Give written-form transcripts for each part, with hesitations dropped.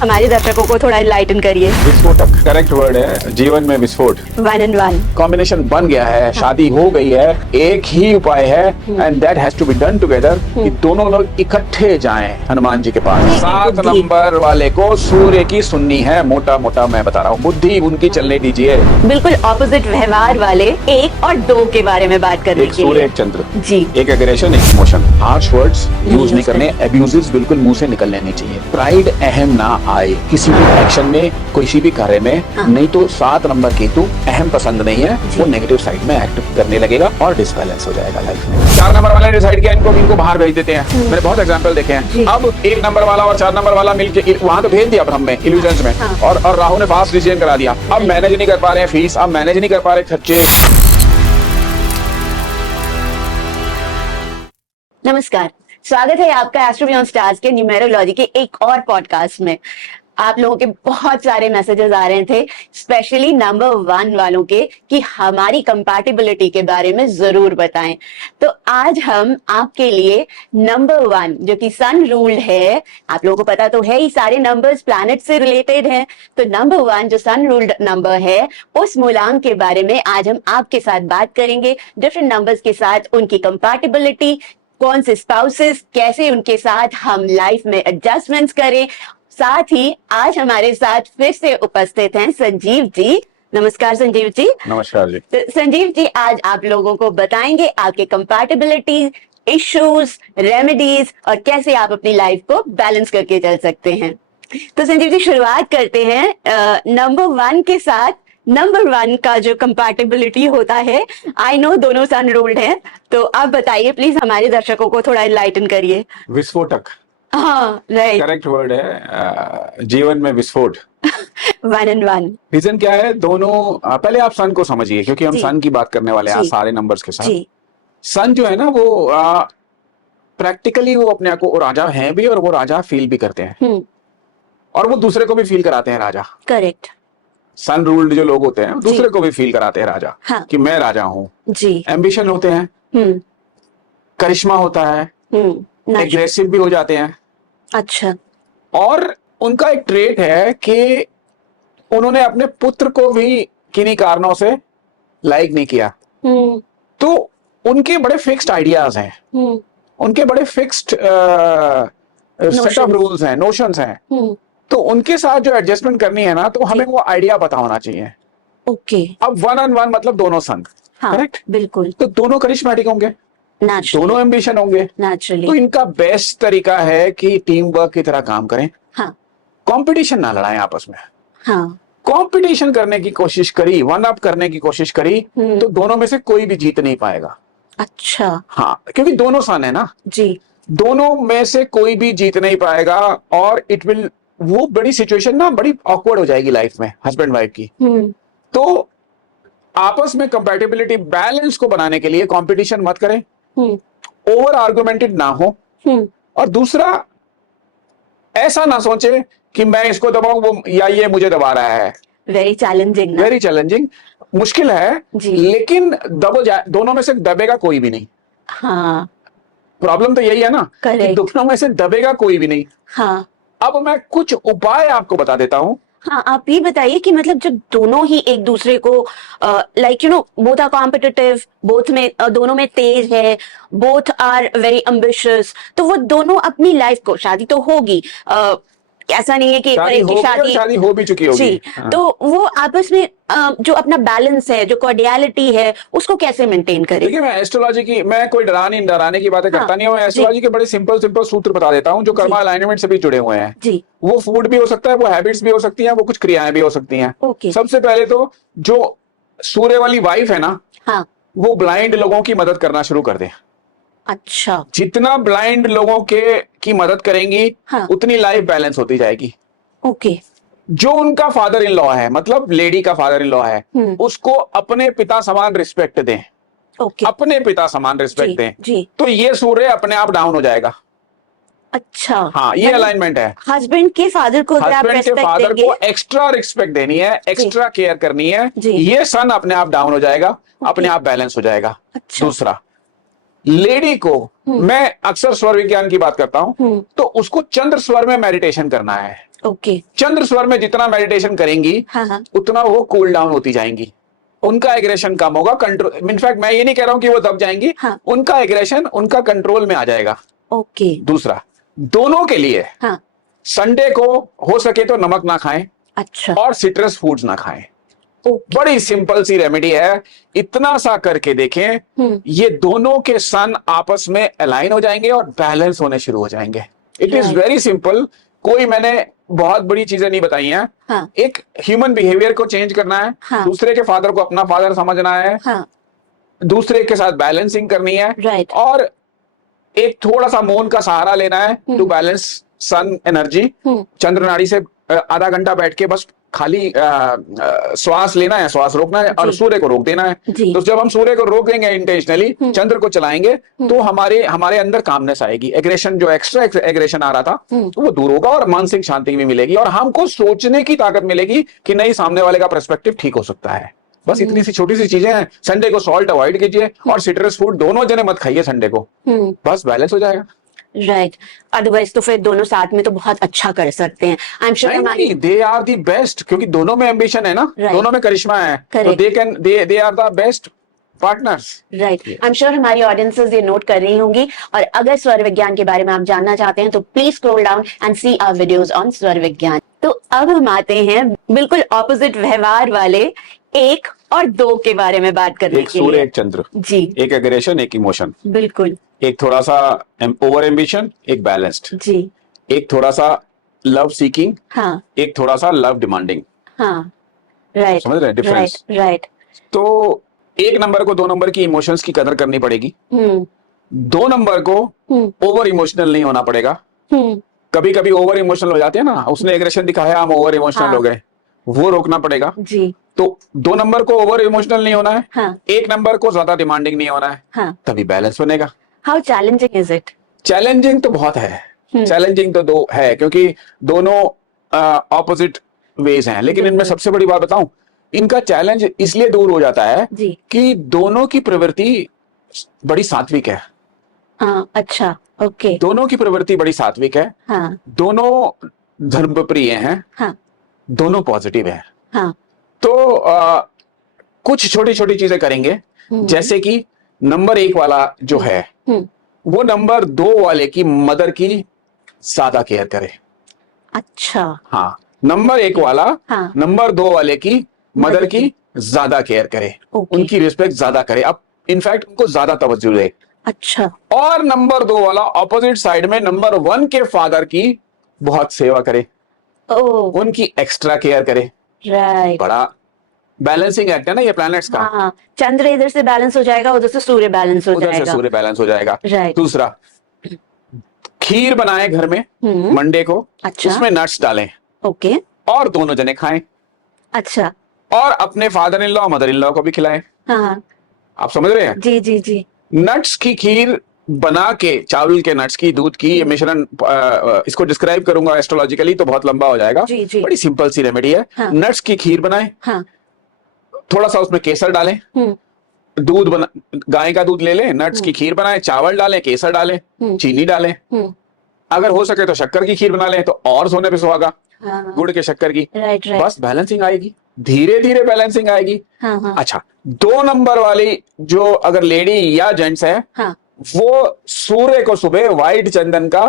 हमारे दर्शकों को थोड़ा इनलाइटन करिए। विस्फोटक करेक्ट वर्ड है। जीवन में विस्फोट 1 and 1 कॉम्बिनेशन बन गया है, शादी हो गई है, एक ही उपाय है and that has to be done together कि दोनों लोग इकट्ठे जाएं हनुमान जी के पास। 7 नंबर वाले को सूर्य की सुननी है, मोटा मोटा मैं बता रहा हूँ, बुद्धि उनकी चलने दीजिए। बिल्कुल ऑपोजिट व्यवहार वाले 1 और 2 के बारे में बात करने एक के सूर्य लिए। एक चंद्र जी एक एग्रेशन एक इमोशन। हार्श वर्ड्स यूज नहीं करने, एब्यूजेस बिल्कुल मुंह से निकलने नहीं चाहिए। प्राइड अहम ना आए किसी भी एक्शन में, किसी भी कार्य में। नहीं तो 7 नंबर केतु अहम पसंद नहीं है, वो नेगेटिव साइड में एक्ट करने लगेगा और डिसबैलेंस हो जाएगा लाइफ में। 4 नंबर वाले डिसाइड किया इनको बाहर भेज देते हैं। मैंने बहुत एग्जांपल देखे हैं। अब 1 नंबर वाला और 4 नंबर वाला मिलके वहां तो भेज दिया भ्रम में, इल्यूजन्स में, और राहु ने फास्ट डिसीजन करा दिया। अब मैनेज नहीं कर पा रहे हैं फीस, अब मैनेज नहीं कर पा रहे खर्चे। नमस्कार, स्वागत है आपका एस्ट्रो बियॉन्ड स्टार्स के न्यूमेरोलॉजी के एक और पॉडकास्ट में। आप लोगों के बहुत सारे मैसेजेस आ रहे थे, स्पेशली नंबर 1 वालों के, कि हमारी कंपैटिबिलिटी के बारे में जरूर बताएं। तो आज हम आपके लिए नंबर 1 जो कि सन रूल्ड है, आप लोगों को पता तो है ही, सारे नंबर्स प्लैनेट से रिलेटेड हैं। तो नंबर 1 जो सन रूल्ड नंबर है, उस मूलांक के बारे में आज हम आपके साथ बात करेंगे। डिफरेंट नंबर्स के साथ उनकी कंपैटिबिलिटी, कौन से स्पाउसेस, कैसे उनके साथ हम लाइफ में एडजस्टमेंट्स करें। साथ ही आज हमारे साथ फिर से उपस्थित हैं संजीव जी। नमस्कार संजीव जी। नमस्कार जी। तो संजीव जी आज आप लोगों को बताएंगे आपके कंपैटिबिलिटी इश्यूज, रेमेडीज और कैसे आप अपनी लाइफ को बैलेंस करके चल सकते हैं। तो संजीव जी शुरुआत करते हैं नंबर 1 के साथ। नंबर 1 का जो कंपैटिबिलिटी होता है, आई नो दोनों सन रूल्ड हैं, तो आप बताइए प्लीज, हमारे दर्शकों को थोड़ा इनलाइटन करिए। विस्फोटक हाँ राइट, करेक्ट वर्ड है। जीवन में विस्फोट 1 and 1 रीजन क्या है दोनों। पहले आप सन को समझिए, क्योंकि हम जी। सन की बात करने वाले हैं आज जी। सारे नंबर्स के साथ। जी। सन जो है ना वो प्रैक्टिकली वो अपने आप को राजा हैं भी, और वो राजा फील भी करते हैं, और वो दूसरे को भी फील कराते हैं राजा। करेक्ट। सन रूल्ड जो लोग होते हैं दूसरे को भी फील कराते हैं राजा। हाँ। कि मैं राजा हूँ। जी। एम्बिशन होते हैं, करिश्मा होता है, एग्रेसिव भी हो जाते हैं। अच्छा। और उनका एक ट्रेट है कि उन्होंने अपने पुत्र को भी किन्हीं कारणों से लाइक नहीं किया, तो उनके बड़े फिक्स्ड आइडियाज हैं, उनके बड़े फिक्स्ड सेट ऑफ रूल्स हैं, नोशंस हैं। तो उनके साथ जो एडजस्टमेंट करनी है ना, तो हमें वो आइडिया पता होना चाहिए। ओके। अब 1 and 1 मतलब दोनों सन। हाँ, करेक्ट। बिल्कुल तो दोनों करिश्मेटिक होंगे, नेचुरली दोनों एम्बिशन होंगे। नेचुरली। तो इनका बेस्ट तरीका है कि टीम वर्क की तरह काम करें। हाँ। कंपटीशन ना लड़ाएं आपस में। हाँ। कंपटीशन करने की कोशिश करी, वन अप करने की कोशिश करी, तो दोनों में से कोई भी जीत नहीं पाएगा। अच्छा। हाँ, क्योंकि दोनों सन है ना जी। दोनों में से कोई भी जीत नहीं पाएगा, और इट विल, वो बड़ी सिचुएशन ना बड़ी ऑकवर्ड हो जाएगी लाइफ में हस्बैंड वाइफ की। तो आपस में कंपैटिबिलिटी बैलेंस को बनाने के लिए कंपटीशन मत करें, ओवर आर्गुमेंटेड ना हो, और दूसरा ऐसा ना सोचे कि मैं इसको दबाऊं वो या ये मुझे दबा रहा है। वेरी चैलेंजिंग ना? वेरी चैलेंजिंग, मुश्किल है जी। लेकिन दबो जाए, दोनों में से दबेगा कोई भी नहीं। हाँ प्रॉब्लम तो यही है ना कि करेक्ट। दोनों में से दबेगा कोई भी नहीं। हाँ। अब मैं कुछ उपाय आपको बता देता हूं। हाँ, आप ये बताइए कि मतलब जब दोनों ही एक दूसरे को like you know both are competitive, both में दोनों में तेज है, बोथ आर वेरी एम्बिशियस, तो वो दोनों अपनी लाइफ को, शादी तो होगी, ऐसा नहीं है कि शादी हो भी चुकी होगी जी। हाँ। तो वो आपस में जो अपना बैलेंस है, जो कॉर्डियलिटी है, उसको कैसे मेंटेन करें? देखिए, मैं एस्ट्रोलॉजी की, मैं कोई डराने की बातें करता नहीं हूँ। एस्ट्रोलॉजी के बड़े सिंपल सूत्र बता देता हूँ जो कर्मा अलाइनमेंट से भी जुड़े हुए हैं। जी। वो फूड भी हो सकता है, वो हैबिट्स भी हो सकती हैं, वो कुछ क्रियाएं भी हो सकती हैं। ओके। सबसे पहले तो जो सूर्य वाली वाइफ है ना, हाँ। वो ब्लाइंड लोगों की मदद करना शुरू कर दे। अच्छा। जितना ब्लाइंड लोगों की मदद करेंगी, हाँ। उतनी लाइफ बैलेंस होती जाएगी। ओके। जो उनका फादर इन लॉ है, मतलब लेडी का फादर इन लॉ है, उसको अपने पिता समान रिस्पेक्ट दें। ओके। अपने पिता समान रिस्पेक्ट दें, जी। तो ये सूर्य अपने आप डाउन हो जाएगा। अच्छा। हाँ, ये अलाइनमेंट है। हस्बैंड के फादर को अगर आप हस्बैंड के रेस्पेक्ट फादर देंगे, को एक्स्ट्रा रिस्पेक्ट देनी है, एक्स्ट्रा केयर करनी है, जी। ये सन अपने आप डाउन हो जाएगा, अपने आप बैलेंस हो जाएगा। अच्छा। दूसरा, लेडी को मैं अक्सर स्वर विज्ञान की बात करता हूं, तो उसको चंद्र स्वर में मेडिटेशन करना है। ओके। चंद्र स्वर में जितना मेडिटेशन करेंगी हाँ हाँ। उतना वो कूल डाउन होती जाएंगी, उनका एग्रेशन कम होगा, कंट्रोल, इनफैक्ट मैं ये नहीं कह रहा हूं कि वो दब जाएंगी, हाँ। उनका एग्रेशन उनका कंट्रोल में आ जाएगा। ओके। दूसरा, दोनों के लिए हाँ। संडे को हो सके तो नमक ना खाएं अच्छा। और सिट्रस फूड्स ना खाएं। ओके। बड़ी सिंपल सी रेमेडी है, इतना सा करके देखें, ये दोनों के सन आपस में अलाइन हो जाएंगे और बैलेंस होने शुरू हो जाएंगे। It is Right. Very simple, कोई मैंने बहुत बड़ी चीजें नहीं बताई हैं। हाँ। एक ह्यूमन बिहेवियर को चेंज करना है, हाँ। दूसरे के फादर को अपना फादर समझना है, हाँ। दूसरे के साथ बैलेंसिंग करनी है, Right. और एक थोड़ा सा मौन का सहारा लेना है टू बैलेंस सन एनर्जी। चंद्र नाड़ी से आधा घंटा बैठ के बस खाली श्वास लेना है, श्वास रोकना है और जी। सूर्य को रोक देना है। जी। तो जब हम सूर्य को रोक देंगे इंटेंशनली, चंद्र को चलाएंगे, तो हमारे अंदर कामनेस आएगी, एग्रेशन जो एक्स्ट्रा एग्रेशन आ रहा था तो वो दूर होगा और मानसिक शांति भी मिलेगी और हमको सोचने की ताकत मिलेगी कि नहीं, सामने वाले का पर्सपेक्टिव ठीक हो सकता है। बस इतनी सी छोटी सी चीजें हैं। संडे को सॉल्ट अवॉइड कीजिए और सिट्रस फूड दोनों जने मत खाइए संडे को, बस बैलेंस हो जाएगा। राइट। अदरवाइज तो फिर दोनों साथ में तो बहुत अच्छा कर सकते हैं। आई एम श्योर हमारी दे आर दी बेस्ट, क्योंकि दोनों में एम्बिशन है ना, Right. दोनों में करिश्मा है, तो Correct. They are the best partners. Right. I am sure हमारी ऑडियंसेस ये नोट कर रही होंगी, और अगर स्वर विज्ञान के बारे में आप जानना चाहते हैं तो please scroll down and see our videos on स्वर विज्ञान। तो अब हम आते हैं बिल्कुल ऑपोजिट व्यवहार वाले 1 और 2 के बारे में बात करने एक के सूर्य लिए। एक चंद्र, जी एक एग्रेशन एक इमोशन, बिल्कुल। एक थोड़ा सा ओवर एम्बिशन एक बैलेंस्ड, जी एक थोड़ा सा लव सीकिंग, हाँ एक थोड़ा सा लव डिमांडिंग। हाँ। राइट। समझ रहे हैं डिफरेंस? राइट। तो 1 नंबर को 2 नंबर की इमोशंस की कदर करनी पड़ेगी, 2 नंबर को ओवर इमोशनल नहीं होना पड़ेगा। कभी कभी ओवर इमोशनल हो जाते हैं ना, उसने एग्रेशन दिखाया, हम ओवर इमोशनल हाँ। हो गए, वो रोकना पड़ेगा। जी तो 2 नंबर को ओवर इमोशनल नहीं होना है, हाँ 1 नंबर को ज्यादा डिमांडिंग नहीं होना है, हाँ। तभी बैलेंस बनेगा। How challenging is it? Challenging तो बहुत है, चैलेंजिंग तो 2 है, क्योंकि दोनों ऑपोजिट वेज हैं, लेकिन इनमें सबसे बड़ी बात बताऊं, इनका चैलेंज इसलिए दूर हो जाता है जी कि दोनों की प्रवृत्ति बड़ी सात्विक है। हाँ। अच्छा। ओके। दोनों की प्रवृत्ति बड़ी सात्विक है, हाँ दोनों धर्म प्रिय हैं, हाँ दोनों पॉजिटिव हैं। हाँ। तो कुछ छोटी छोटी चीजें करेंगे, जैसे कि नंबर 1 वाला जो है वो नंबर 2 वाले की मदर की ज्यादा केयर करे। अच्छा। हाँ, नंबर 1 वाला हाँ। नंबर 2 वाले की मदर की ज्यादा केयर करे, ओके। उनकी रिस्पेक्ट ज्यादा करे, अब इनफैक्ट उनको ज्यादा तवज्जो दे। अच्छा। और नंबर 2 वाला ऑपोजिट साइड में नंबर 1 के फादर की बहुत सेवा करे, ओह उनकी एक्स्ट्रा केयर करे। राइट। बड़ा बैलेंसिंग एक्ट है ना ये प्लैनेट्स का। हाँ, चंद्र इधर से बैलेंस हो जाएगा, उधर से सूर्य बैलेंस हो उधर से जाएगा। सूर्य बैलेंस हो जाएगा। Right. दूसरा, खीर बनाए घर में मंडे को, अच्छा। उसमें नट्स डालें ओके। और दोनों जने खाएं, अच्छा। और अपने father in law mother in law को भी खिलाएं। हाँ आप समझ रहे हैं? जी जी जी। नट्स की खीर बना के, चावल के नट्स की, दूध की, ये मिश्रण, इसको डिस्क्राइब करूंगा एस्ट्रोलॉजिकली तो बहुत लंबा हो जाएगा। जी, जी। बड़ी सिंपल सी रेमेडी है। हाँ। नट्स की खीर बनाएं, हाँ। थोड़ा सा उसमें केसर डालें, दूध बना, गाय का दूध ले लें, नट्स की खीर बनाएं, चावल डालें, केसर डालें, चीनी डालें, अगर हो सके तो शक्कर की खीर बना लें तो और सोने पे सुहागा, हाँ। गुड़ के शक्कर की। Right right. बस बैलेंसिंग आएगी, धीरे धीरे बैलेंसिंग आएगी। हाँ हाँ अच्छा, 2 नंबर वाली जो अगर लेडी या जेंट्स है, हाँ। वो सूर्य को सुबह व्हाइट चंदन का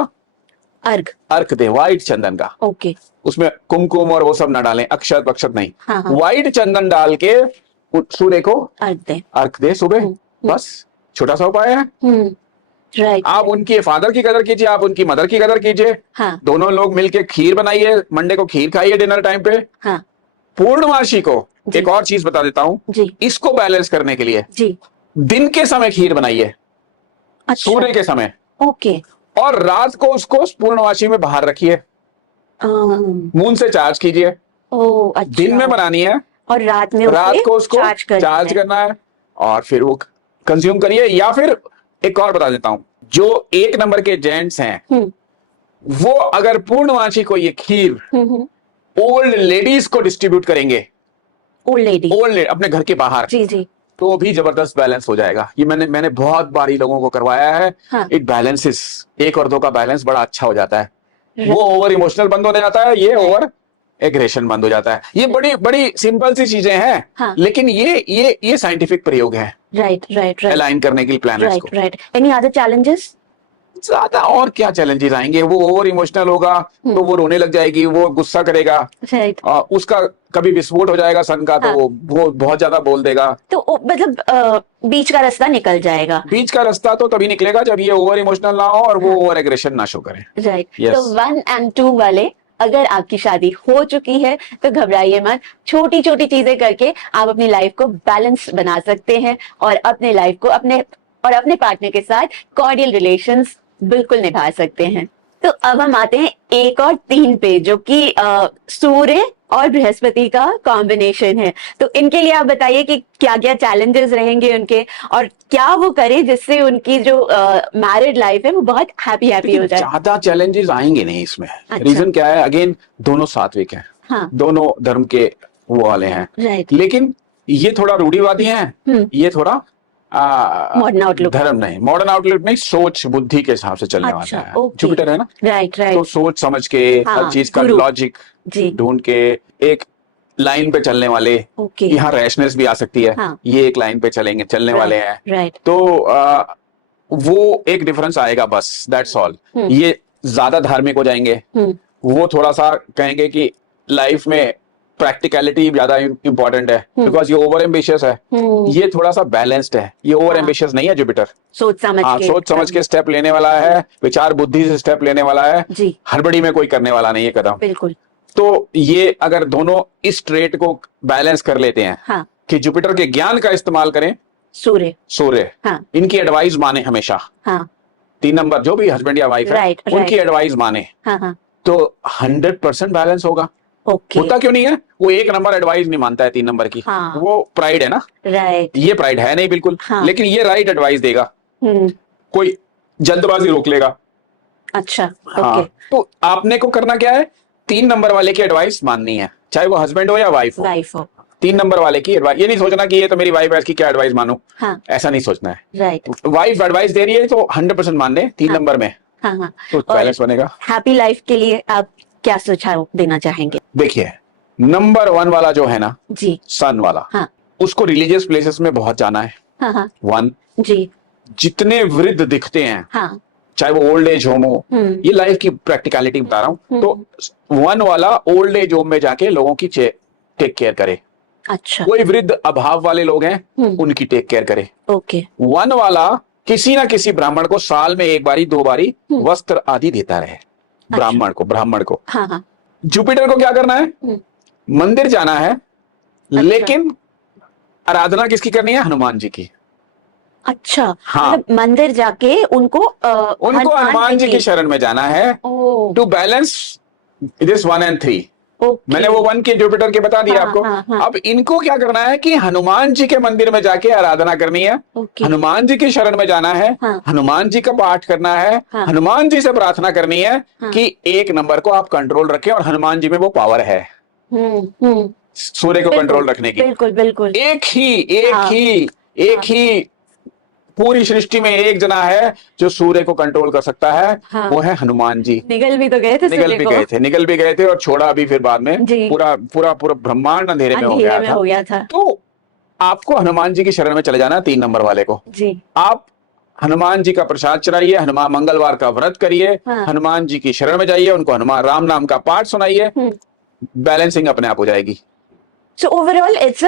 अर्घ दे, व्हाइट चंदन का, ओके। उसमें कुमकुम और वो सब ना डालें, अक्षत अक्षत नहीं, हाँ, हाँ। व्हाइट चंदन डाल के सूर्य को अर्घ दे सुबह। बस छोटा सा उपाय है। राइट। आप उनके फादर की कदर कीजिए, आप उनकी मदर की कदर कीजिए। हाँ दोनों लोग मिलके खीर बनाइए, मंडे को खीर खाइए डिनर टाइम पे। हाँ पूर्णमासी को जी। एक और चीज बता देता हूं, जी इसको बैलेंस करने के लिए जी। दिन के समय खीर बनाइए, अच्छा। सूर्य के समय, ओके। और रात को उसको पूर्णमासी में बाहर रखिए, मून से चार्ज कीजिए। ओह अच्छा। दिन में बनानी है और रात में रात को उसको चार्ज करना है, और फिर वो कंज्यूम करिए। या फिर एक और बता देता हूं, जो 1 नंबर के जेंट्स हैं वो अगर पूर्णमासी को ये खीर ओल्ड लेडीज को डिस्ट्रीब्यूट करेंगे, ओल्ड अपने घर के बाहर, जी जी। तो भी जबरदस्त बैलेंस हो जाएगा। ये मैंने बहुत बारी लोगों को करवाया है। हाँ। इट बैलेंसेस, 1 और 2 का बैलेंस बड़ा अच्छा हो जाता है। वो ओवर इमोशनल बंद हो जाता है, ये ओवर एग्रेशन बंद हो जाता है। ये बड़ी बड़ी सिंपल सी चीजें हैं, हाँ। लेकिन ये साइंटिफिक प्रयोग है राइट राइट राइट अलाइन करने के लिए प्लैनेट्स को। Right right. Any other challenges? ज्यादा और क्या चैलेंजेस आएंगे? वो ओवर इमोशनल होगा तो वो रोने लग जाएगी, वो गुस्सा करेगा, राइट। उसका कभी विस्फोट हो जाएगा सन का, तो हाँ। वो बहुत ज्यादा बोल देगा। तो मतलब बीच का रास्ता निकल जाएगा। बीच का रास्ता तो तभी निकलेगा जब ये ओवर इमोशनल ना हो और वो ओवर एग्रेशन ना शो करे। राइट। Yes. तो 1 and 2 वाले, अगर आपकी शादी हो चुकी है तो घबराइए मत, छोटी छोटी चीजें करके आप अपनी लाइफ को बैलेंस बना सकते हैं और अपने लाइफ को अपने पार्टनर के साथ कॉर्डियल रिलेशंस बिल्कुल निभा सकते हैं। तो अब हम आते हैं 1 और 3 पे, जो कि सूर्य और बृहस्पति का कॉम्बिनेशन है। तो इनके लिए आप बताइए कि क्या क्या चैलेंजेस रहेंगे उनके, और क्या वो करें जिससे उनकी जो मैरिड लाइफ है वो बहुत हैप्पी हो जाए। ज्यादा चैलेंजेस आएंगे नहीं इसमें। अच्छा। रीजन क्या है? अगेन दोनों सात्विक हैं, हाँ। दोनों धर्म के वो वाले हैं, राइट। लेकिन ये थोड़ा रूढ़िवादी हैं, ये थोड़ा मॉडर्न आउटलुक। धर्म नहीं, मॉडर्न आउटलुक नहीं, सोच बुद्धि के हिसाब से चलने अच्छा, वाला है। ओके। जुपिटर है ना, राइट तो राइट सोच समझ के हाँ, हर चीज का गुरु। लॉजिक जी। ढूंढ के एक लाइन पे चलने वाले। ओके। यहाँ रैशनेस भी आ सकती है, हाँ। ये एक लाइन पे चलने वाले हैं। राइट। तो वो एक डिफरेंस आएगा, बस दैट्स ऑल। ये ज्यादा धार्मिक हो जाएंगे, वो थोड़ा सा कहेंगे कि लाइफ में प्रैक्टिकलिटी ज्यादा इंपॉर्टेंट है, बिकॉज ये ओवर एम्बिशियस है। ये थोड़ा सा बैलेंस्ड है, ये ओवर एम्बिशियस नहीं है जुपिटर। सोच समझ के, सोच समझ के स्टेप लेने वाला है, विचार बुद्धि से स्टेप लेने वाला है जी। हड़बड़ी में कोई करने वाला नहीं है कदम। बिल्कुल। तो ये अगर दोनों इस ट्रेट को बैलेंस कर लेते हैं, हाँ। कि जुपिटर के ज्ञान का इस्तेमाल करें, सूर्य हाँ। इनकी एडवाइस माने हमेशा। हाँ। 3 नंबर जो भी हस्बैंड या वाइफ है, राइट, उनकी राइट। एडवाइस माने, हाँ हाँ। तो 100% बैलेंस होगा। ओके। होता क्यों नहीं है? वो 1 नंबर एडवाइस नहीं मानता है 3 नंबर की। हाँ। वो प्राइड है ना, राइट। ये प्राइड है नहीं बिल्कुल। हाँ। लेकिन ये राइट एडवाइस देगा, कोई जल्दबाजी रोक लेगा। अच्छा। हाँ। ओके। तो आपने को करना क्या है? 3 नंबर वाले की एडवाइस माननी है, चाहे वो हस्बैंड हो या वाइफ हो। 3 नंबर वाले की एडवाइस, ये नहीं सोचना कि ये तो मेरी वाइफ है, इसकी क्या एडवाइस मानूं। हाँ। ऐसा नहीं सोचना है। राइट। वाइफ एडवाइस दे रही है तो 100% मान ले 3 नंबर में, हाँ हाँ। तो बैलेंस बनेगा। हैप्पी लाइफ के लिए आप क्या सुझाव देना चाहेंगे? देखिए, नंबर 1 वाला जो है ना जी, सन वाला, हाँ उसको रिलीजियस प्लेसेस में बहुत जाना है। हाँ हाँ 1, जी, जितने वृद्ध दिखते हैं, हाँ चाहे वो ओल्ड एज होम हो, ये लाइफ की प्रैक्टिकलिटी बता रहा हूं, तो 1 वाला ओल्ड एज होम में जाके लोगों की टेक केयर करे। अच्छा। कोई वृद्ध अभाव वाले लोग हैं, उनकी टेक केयर करे। ओके। 1 वाला किसी ना किसी ब्राह्मण को साल में 1 बारी 2 बारी वस्त्र आदि देता रहे। ब्राह्मण को। हाँ हाँ। जुपिटर को क्या करना है? मंदिर जाना है, लेकिन आराधना किसकी करनी है? हनुमान जी की। अच्छा। हाँ। मतलब मंदिर जाके उनको हनुमान जी की शरण में जाना है, टू बैलेंस दिस 1 and 3। मैंने वो 1 के जुपिटर के बता दिया आपको। अब इनको क्या करना है कि हनुमान जी के मंदिर में जाके आराधना करनी है, हनुमान जी की शरण में जाना है, हनुमान जी का पाठ करना है, हनुमान जी से प्रार्थना करनी है कि 1 नंबर को आप कंट्रोल रखें, और हनुमान जी में वो पावर है सूर्य को कंट्रोल रखने की। बिल्कुल बिल्कुल। एक ही पूरी सृष्टि में एक जना है जो सूर्य को कंट्रोल कर सकता है, वो है हनुमान जी। निगल भी तो गए थे, निगल भी गए थे और छोड़ा भी फिर बाद में। पूरा ब्रह्मांड अंधेरे में हो गया था। तो आपको हनुमान जी की शरण में चले जाना, 3 नंबर वाले को जी। आप हनुमान जी का प्रसाद चढ़ाइए, हनुमान मंगलवार का व्रत करिए, हनुमान जी की शरण में जाइए, उनको हनुमान राम नाम का पाठ सुनाइए, बैलेंसिंग अपने आप हो जाएगी। So overall it's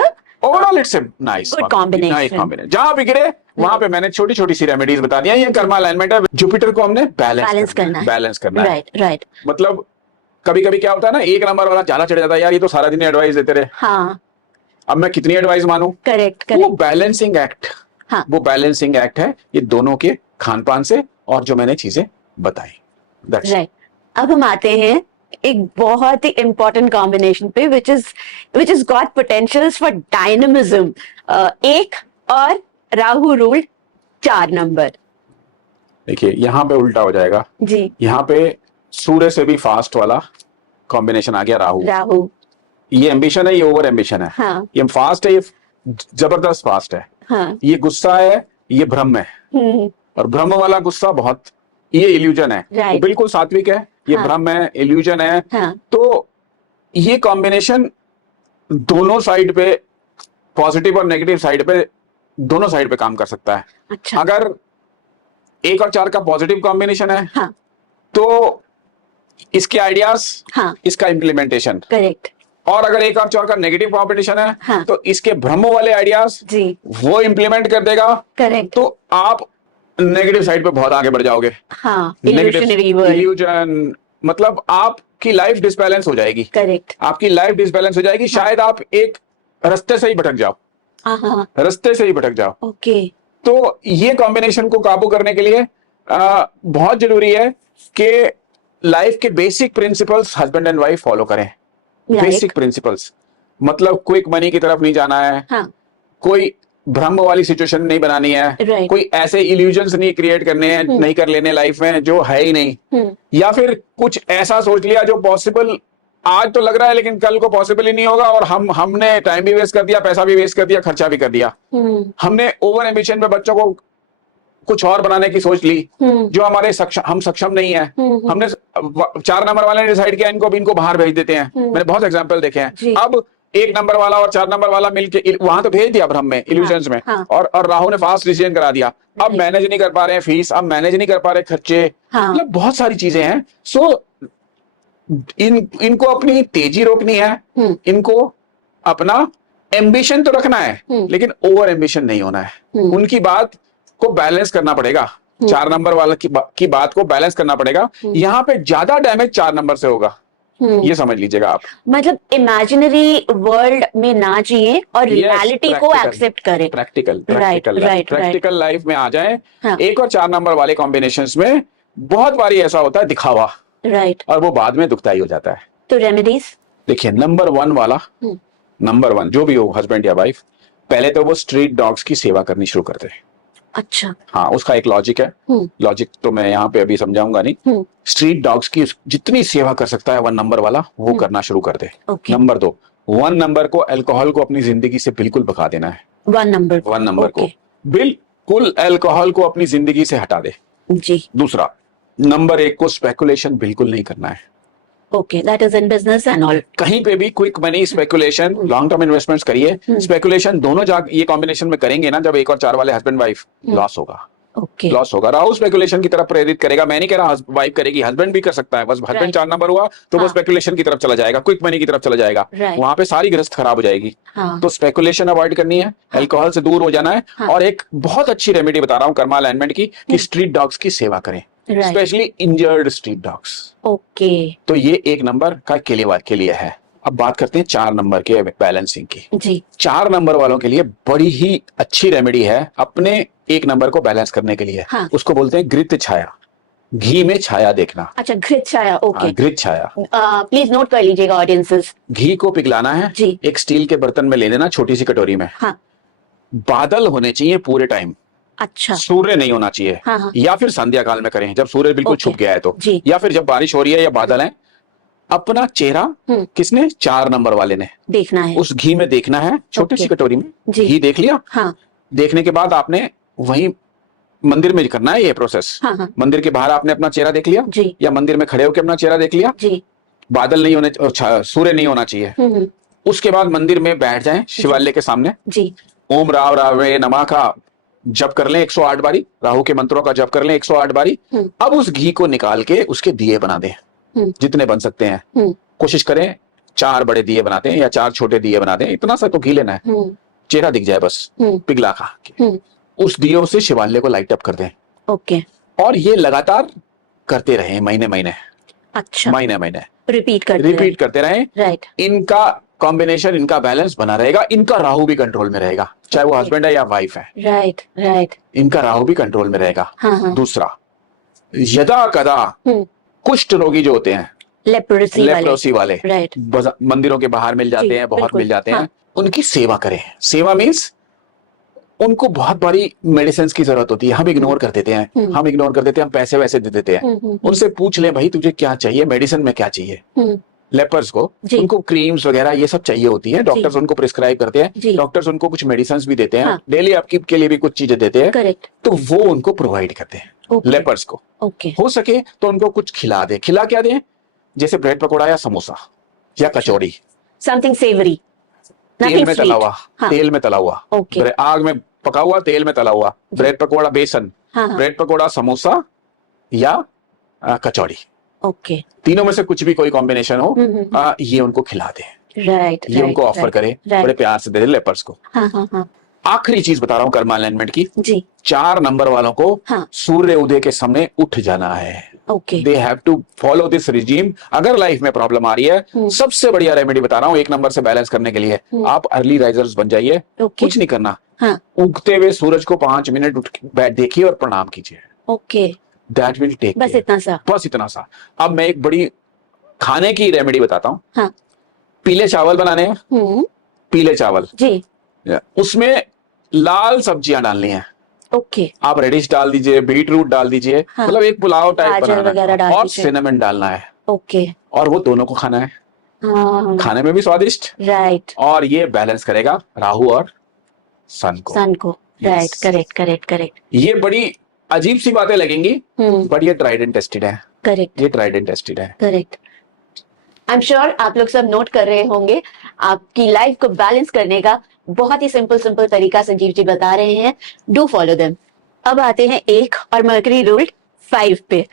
a nice good combination। जहां भी गिरे वहां पे मैंने छोटी छोटी सी रेमेडीज बता दिया। ये कर्मा अलाइनमेंट है, जुपिटर को हमने बैलेंस करना है। राइट। मतलब कभी कभी क्या होता है ना, 1 नंबर वाला ज्यादा चढ़ जाता है, यार ये तो सारा दिन एडवाइस देते रहे, हाँ, अब मैं कितनी एडवाइस मानूं। करेक्ट। वो बैलेंसिंग एक्ट, हाँ, वो बैलेंसिंग एक्ट है ये दोनों के खान पान से और जो मैंने चीजें बताई। राइट। अब हम आते हैं एक बहुत ही इंपॉर्टेंट कॉम्बिनेशन पे, which is got potentials for dynamism। 1 और राहु रूल 4 नंबर। देखिए यहाँ पे उल्टा हो जाएगा जी। यहाँ पे सूर्य से भी फास्ट वाला कॉम्बिनेशन आ गया राहु। ये एम्बिशन है, ये ओवर एम्बिशन है। हाँ। ये फास्ट है, ये जबरदस्त फास्ट है। हाँ। ये गुस्सा है, ये भ्रम है, और भ्रम वाला गुस्सा बहुत ये इल्यूजन है, Right. वो बिल्कुल सात्विक है, ये हाँ. भ्रम है, इल्यूजन है। हाँ. तो ये कॉम्बिनेशन दोनों साइड पे, पॉजिटिव और नेगेटिव साइड पे, दोनों साइड पे काम कर सकता है। अच्छा. अगर 1 और 4 का पॉजिटिव कॉम्बिनेशन है, हाँ. तो इसके आइडियाज, हाँ. इसका इम्प्लीमेंटेशन। करेक्ट. और अगर 1 और 4 का नेगेटिव कॉम्बिनेशन है, हाँ. तो इसके भ्रमों वाले आइडियाज जी. वो इम्प्लीमेंट कर देगा, करेक्ट. तो आप नेगेटिव साइड पे बहुत आगे बढ़ जाओगे। हाँ. Negative इल्यूशनरी world. इल्यूजन, मतलब आपकी लाइफ डिसबैलेंस हो जाएगी। करेक्ट. आपकी लाइफ डिसबैलेंस हो जाएगी, शायद आप एक रास्ते से ही भटक जाओ, हाँ. रास्ते से ही भटक जाओ। ओके. तो ये कॉम्बिनेशन को काबू करने के लिए बहुत जरूरी है कि लाइफ के basic principles husband and wife follow करें। बेसिक प्रिंसिपल्स मतलब क्विक मनी की तरफ नहीं जाना है, हाँ. कोई भ्रम वाली सिचुएशन नहीं बनानी है, Right. कोई ऐसे इल्यूजन्स नहीं क्रिएट करने हैं, नहीं कर लेने लाइफ में जो है ही नहीं, या फिर कुछ ऐसा सोच लिया जो पॉसिबल आज तो लग रहा है लेकिन कल को पॉसिबल ही नहीं होगा, और हमने टाइम भी वेस्ट कर दिया, पैसा भी वेस्ट कर दिया, खर्चा भी कर दिया। हमने ओवर एम्बिशन पे बच्चों को कुछ और बनाने की सोच ली जो हमारे हम सक्षम नहीं है। हमने 4 नंबर वाले ने डिसाइड किया इनको बाहर भेज देते हैं। मैंने बहुत एग्जांपल देखे हैं। अब 1 नंबर वाला और 4 नंबर वाला मिलके वहां तो भेज दिया भ्रम में, इल्यूजन्स में, और राहु ने फास्ट डिसीजन करा दिया। अब मैनेज नहीं कर पा रहे हैं फीस, अब मैनेज नहीं कर पा रहे खर्चे, मतलब बहुत सारी चीजें हैं। सो इनको अपनी तेजी रोकनी है, इनको अपना एम्बिशन तो रखना है, लेकिन ओवर एम्बिशन नहीं होना है। उनकी बात को बैलेंस करना पड़ेगा, 4 नंबर वाला की बात को बैलेंस करना पड़ेगा। यहाँ पे ज्यादा डैमेज 4 नंबर से होगा, ये समझ लीजिएगा आप। मतलब इमेजिनरी वर्ल्ड में ना जिए और रियलिटी को एक्सेप्ट करें। प्रैक्टिकल लाइफ में आ जाए। 1 और 4 नंबर वाले कॉम्बिनेशंस में बहुत बारी ऐसा होता है दिखावा, राइट, और वो बाद में दुखदाई हो जाता है। तो रेमेडीज देखिए, नंबर 1 वाला, नंबर 1 जो भी हो, हस्बैंड या वाइफ, पहले तो वो स्ट्रीट डॉग्स की सेवा करनी शुरू करते हैं। अच्छा। हाँ, उसका एक लॉजिक है, लॉजिक तो मैं यहाँ पे अभी समझाऊंगा नहीं। स्ट्रीट डॉग्स की जितनी सेवा कर सकता है 1 नंबर वाला, वो करना शुरू कर दे। नंबर 2, 1 नंबर को अल्कोहल को अपनी जिंदगी से बिल्कुल भगा देना है। 1 नंबर को बिल्कुल अल्कोहल को अपनी जिंदगी से हटा दे जी। दूसरा, नंबर 1 को स्पेकुलेशन बिल्कुल नहीं करना है। Okay, that is in business and all. कहीं पे भी quick money, speculation, long term investments करिए। स्पेकुलेशन दोनों ये कॉम्बिनेशन में करेंगे ना, जब 1 और 4 वाले हस्बैंड वाइफ, लॉस होगा। लॉस होगा। राहु स्पेकुलेशन की तरफ प्रेरित करेगा। मैं नहीं कह रहा वाइफ करेगी, हस्बैंड भी कर सकता है। बस हस्बैंड 4 नंबर हुआ तो वो स्पेकुलेशन की तरफ चला जाएगा, क्विक मनी की तरफ चला जाएगा, वहां पे सारी गृहस्थ खराब हो जाएगी। तो स्पेकुलेशन अवॉइड करनी है, अल्कोहल से दूर हो जाना है। और एक बहुत अच्छी रेमेडी बता रहा हूँ कर्मा अलाइनमेंट की, कि स्ट्रीट डॉग्स की सेवा करें, specially injured street dogs. Okay, तो ये 1 नंबर का के लिए है। अब बात करते हैं 4 नंबर के बैलेंसिंग की जी। 4 नंबर वालों के लिए बड़ी ही अच्छी रेमेडी है अपने 1 नंबर को बैलेंस करने के लिए। उसको बोलते हैं घृत छाया, घी में छाया देखना। अच्छा, घृत छाया। ओके, घृत छाया प्लीज नोट कर लीजिएगा ऑडियंसेस। घी को पिघलाना है जी। एक स्टील के बर्तन में ले लेना, छोटी सी कटोरी में। बादल होने चाहिए पूरे टाइम। अच्छा, सूर्य नहीं होना चाहिए। या फिर संध्या काल में करें, जब सूर्य बिल्कुल छुप गया है तो, या फिर जब बारिश हो रही है या बादल है। अपना चेहरा किसने, 4 नंबर वाले ने देखना है, उस घी में देखना है, छोटी सी कटोरी में घी देख लिया। देखने के बाद आपने वही मंदिर में करना है ये प्रोसेस। मंदिर के बाहर आपने अपना चेहरा देख लिया, या मंदिर में खड़े होकर अपना चेहरा देख लिया। बादल नहीं होने, सूर्य नहीं होना चाहिए। उसके बाद मंदिर में बैठ जाएं शिवालय के सामने, ओम राव रावे नमः का जप कर लें 108 बारी, राहु के मंत्रों का जप कर लें 108 बारी। अब उस घी को निकाल के उसके दिए बना दें, जितने बन सकते हैं। कोशिश करें 4 बड़े दिए बनाते हैं या 4 छोटे दिए बनाते हैं, इतना सा तो घी लेना है, चेहरा दिख जाए बस, पिघला खा। उस दियों से शिवालय को लाइट अप कर दें। ओके, और ये लगातार करते रहे महीने। अच्छा, महीने रिपीट करते रहे। राइट, इनका कॉम्बिनेशन, इनका बैलेंस बना रहेगा। इनका राहु भी कंट्रोल में रहेगा, चाहे वो हस्बैंड है या वाइफ है। राइट, इनका राहु भी कंट्रोल में रहेगा। दूसरा, यदा कदा कुष्ठ रोगी जो होते हैं, लेप्रोसी वाले, मंदिरों के बाहर मिल जाते हैं, बहुत मिल जाते हैं, उनकी सेवा करें। सेवा मीन्स उनको बहुत बड़ी मेडिसिन की जरूरत होती है, हम इग्नोर कर देते हैं, हम पैसे वैसे दे देते हैं। उनसे पूछ लें, भाई तुझे क्या चाहिए, मेडिसिन में क्या चाहिए, लेपर्स को जी। उनको क्रीम्स वगैरह ये सब चाहिए होती है, डॉक्टर्स उनको प्रिस्क्राइब करते जी। हैं, डॉक्टर्स उनको कुछ मेडिसिन भी देते हैं, हाँ। डेली अपकीप के लिए भी कुछ चीजें देते हैं, करेक्ट। तो वो उनको प्रोवाइड करते हैं ओके। लेपर्स को। ओके। हो सके तो उनको कुछ खिला दे। खिला क्या दें? जैसे ब्रेड पकौड़ा या समोसा या कचौड़ी, समथिंग सेवरी, तेल नथिंग में तला स्वीट। हुआ, हाँ। तेल में तला हुआ, ओके। आग में पका हुआ, तेल में तला हुआ, ब्रेड पकौड़ा बेसन, हाँ हाँ। ब्रेड पकौड़ा समोसा या कचौड़ी, ओके। तीनों में से कुछ भी कोई कॉम्बिनेशन हो, हम्म। ये उनको खिला दे, राइट। ये उनको ऑफर करे, बड़े प्यार से दे दे लेपर्स को। हाँ हाँ हाँ। आखिरी चीज बता रहा हूं कर्मा अलाइनमेंट की, जी। 4 नंबर वालों को हाँ। सूर्य उदय के समय उठ जाना है। Okay. They have to follow this regime. अगर लाइफ में प्रॉब्लम आ रही है, सबसे बढ़िया रेमेडी बता रहा हूं 1 नंबर से बैलेंस करने के लिए, आप अर्ली राइजर्स बन जाइए। ओके। कुछ नहीं करना, हाँ। उगते हुए सूरज को 5 मिनट उठ के बैठ देखिए और प्रणाम कीजिए। ओके। दैट विल टेक, बस इतना सा। बस इतना सा। अब मैं एक बड़ी खाने की रेमेडी बताता हूँ। हाँ। पीले चावल बनाने हैं, पीले चावल, जी। उसमें लाल सब्जियां डालनी है। ओके। आप रेडिश डाल दीजिए, बीट रूट डाल दीजिए, हाँ। मतलब एक पुलाव टाइप गाजर बनाना वगैरह है, डाल और दीजिए। सिनेमन डालना है, ओके। और वो दोनों को खाना है। हाँ। खाने में भी स्वादिष्ट, राइट। और ये बैलेंस करेगा राहु और सन को। सन को। Right. Yes. Correct correct correct. ये बड़ी अजीब सी बातें लगेंगी, बट ये ट्राइड एंड टेस्टेड है। करेक्ट। ये ट्राइड एंड टेस्टेड है। करेक्ट। आई एम श्योर आप लोग सब नोट कर रहे होंगे। आपकी लाइफ को बैलेंस करने का बहुत ही सिंपल तरीका संजीव जी बता रहे हैं। Do follow them. अब आते हैं 1 और मरकरी रूल्ड 5 पे।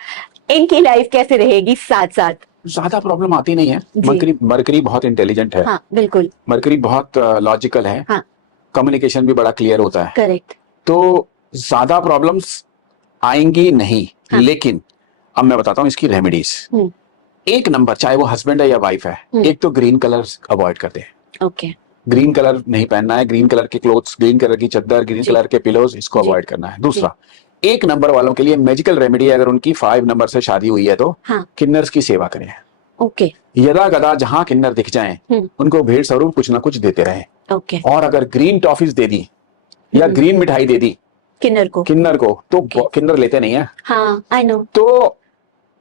इनकी लाइफ कैसे रहेगी साथ साथ? ज्यादा प्रॉब्लम आती नहीं है। जी। मरकरी बहुत इंटेलिजेंट है। हाँ बिल्कुल। मरकरी बहुत लॉजिकल है। हाँ। कम्युनिकेशन भी बड़ा क्लियर होता है। करेक्ट। तो ज्यादा प्रॉब्लम्स आएंगी नहीं। हाँ। लेकिन अब मैं बताता हूँ इसकी रेमेडीज। 1 नंबर, चाहे वो हस्बैंड है या वाइफ है, एक तो ग्रीन कलर अवॉइड करते हैं। ओके। ग्रीन कलर नहीं पहनना है। ग्रीन कलर के क्लोथ्स, ग्रीन कलर की चादर, ग्रीन जी। कलर के पिलोज, इसको जी। अवॉइड करना है। दूसरा, 1 नंबर वालों के लिए मैजिकल रेमेडी है, अगर उनकी 5 नंबर से शादी हुई है तो हाँ। किन्नर्स की सेवा करें। ओके। यदा गदा जहां किन्नर दिख जाएं, उनको भेंट स्वरूप कुछ ना कुछ देते रहें। ओके। और अगर ग्रीन टॉफीज दे दी या ग्रीन मिठाई दे दी किन्नर को तो किन्नर लेते नहीं है। हाँ आई नो। तो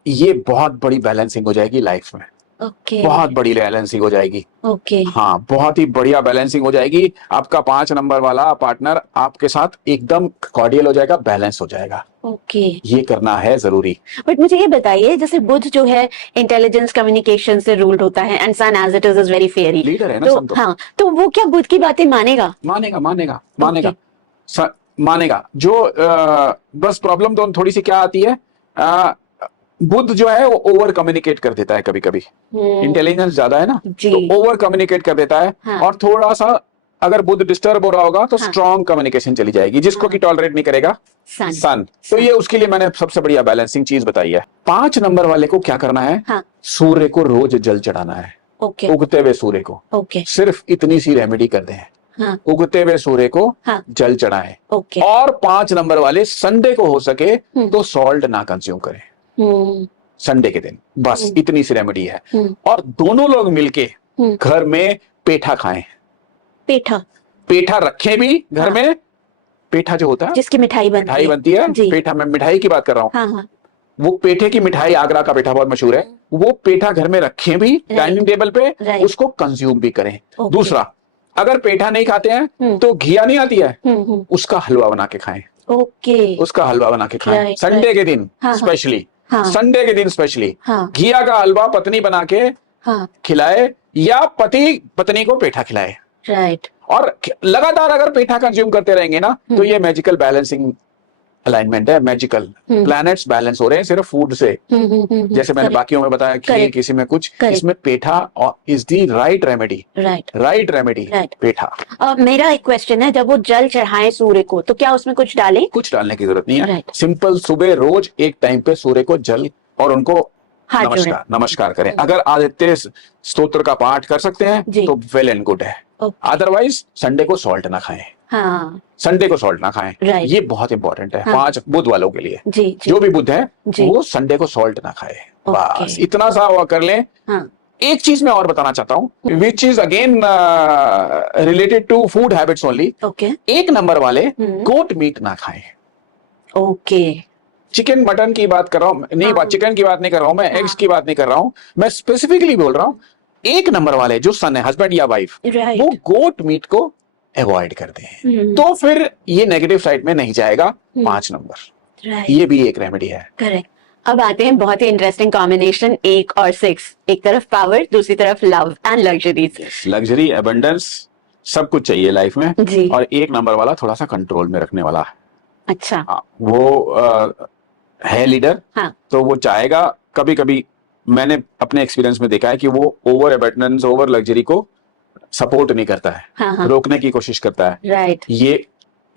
ये बहुत बड़ी बैलेंसिंग हो जाएगी लाइफ में। ओके। बहुत बड़ी बैलेंसिंग हो जाएगी। ओके। हाँ, बहुत ही बढ़िया बैलेंसिंग हो जाएगी। आपका 5 नंबर वाला पार्टनर आपके साथ एकदम कॉर्डियल हो जाएगा, बैलेंस हो जाएगा। ओके। ये करना है जरूरी। बट मुझे ये बताइए, जैसे बुध जो है इंटेलिजेंस कम्युनिकेशन से रूल्ड होता है, and sun as it is very fiery leader है ना तो सन तो। हाँ, तो वो क्या बुध की बातें मानेगा? मानेगा मानेगा मानेगा। मानेगा। जो बस प्रॉब्लम तो थोड़ी सी क्या आती है, बुध जो है वो ओवर कम्युनिकेट कर देता है कभी कभी। इंटेलिजेंस ज्यादा है ना, जी। तो ओवर कम्युनिकेट कर देता है। हाँ। और थोड़ा सा अगर बुध डिस्टर्ब हो रहा होगा तो हाँ। स्ट्रॉन्ग कम्युनिकेशन चली जाएगी, जिसको हाँ। कि टॉलरेट नहीं करेगा सन। तो ये उसके लिए मैंने सबसे बढ़िया बैलेंसिंग चीज बताई है। 5 नंबर वाले को क्या करना है? हाँ। सूर्य को रोज जल चढ़ाना है। ओके। उगते हुए सूर्य को। ओके। सिर्फ इतनी सी रेमेडी कर दें। हाँ। उगते हुए सूर्य को हाँ। जल चढ़ाएं। ओके। और 5 नंबर वाले संडे को हो सके तो सॉल्ट ना कंज्यूम करें संडे के दिन। बस इतनी सी रेमेडी है। और दोनों लोग मिलके घर में पेठा खाएं। पेठा रखें भी घर हाँ। में। पेठा जो होता है जिसकी मिठाई बनती है। जी। पेठा, मैं मिठाई की बात कर रहा हूँ। हाँ हाँ। वो पेठे की मिठाई, आगरा का पेठा बहुत मशहूर है, वो पेठा घर में रखें भी डाइनिंग टेबल पे, उसको कंज्यूम भी करें। दूसरा, अगर पेठा नहीं खाते हैं तो घिया नहीं आती है, उसका हलवा बना के खाएं। ओके। उसका हलवा बना के खाएं संडे के दिन स्पेशली। संडे के दिन स्पेशली घिया का हलवा पत्नी बना के खिलाए, या पति पत्नी को पेठा खिलाए। राइट। और लगातार अगर पेठा कंज्यूम करते रहेंगे ना, तो ये मैजिकल बैलेंसिंग अलाइनमेंट है। मैजिकल प्लैनेट्स बैलेंस हो रहे हैं सिर्फ फूड से। जैसे मैंने बाकियों में बताया खीर, किसी में कुछ, इसमें petha is the right remedy. Right remedy petha. मेरा एक क्वेश्चन है, जब वो जल चढ़ाएं सूर्य को, तो क्या उसमें कुछ डालें? कुछ डालने की जरूरत नहीं है। सिंपल सुबह रोज एक टाइम पे सूर्य को जल और उनको नमस्कार करें। अगर आदित्य स्तोत्र का पाठ कर सकते हैं तो वेल एंड गुड है। अदरवाइज संडे को सॉल्ट ना खाएं। हाँ। संडे को सॉल्ट ना खाएं। ये बहुत इंपॉर्टेंट है। 5 बुध वालों के लिए। जो भी बुध है वो संडे को सॉल्ट ना खाए। बस इतना सा हुआ कर लें। एक चीज मैं और बताना चाहता हूँ, which is again related to food habits only. 1 number वाले गोट मीट ना खाएं। ओके। चिकन मटन की बात कर रहा हूँ नहीं, हाँ। चिकन की बात नहीं कर रहा हूँ मैं, एग्स की बात नहीं कर रहा हूँ मैं, स्पेसिफिकली बोल रहा हूँ एक नंबर वाले जो सन है, हस्बैंड या वाइफ, Right. वो गोट मीट को अवॉइड करते हैं, हम्म। तो फिर ये नेगेटिव साइड में नहीं जाएगा। 5 नंबर, राइट, ये भी एक रेमेडी है। करेक्ट। अब आते हैं बहुत ही इंटरेस्टिंग कॉम्बिनेशन 1 और 6, एक तरफ पावर, दूसरी तरफ love and luxuries. Luxury, abundance, सब कुछ चाहिए लाइफ में। जी। और एक नंबर वाला थोड़ा सा कंट्रोल में रखने वाला है। अच्छा। हाँ, वो है लीडर, हाँ। तो वो चाहेगा, कभी कभी मैंने अपने एक्सपीरियंस में देखा है कि वो ओवर एबंडेंस, ओवर लग्जरी को सपोर्ट नहीं करता है, हाँ, हाँ। रोकने की कोशिश करता है। राइट।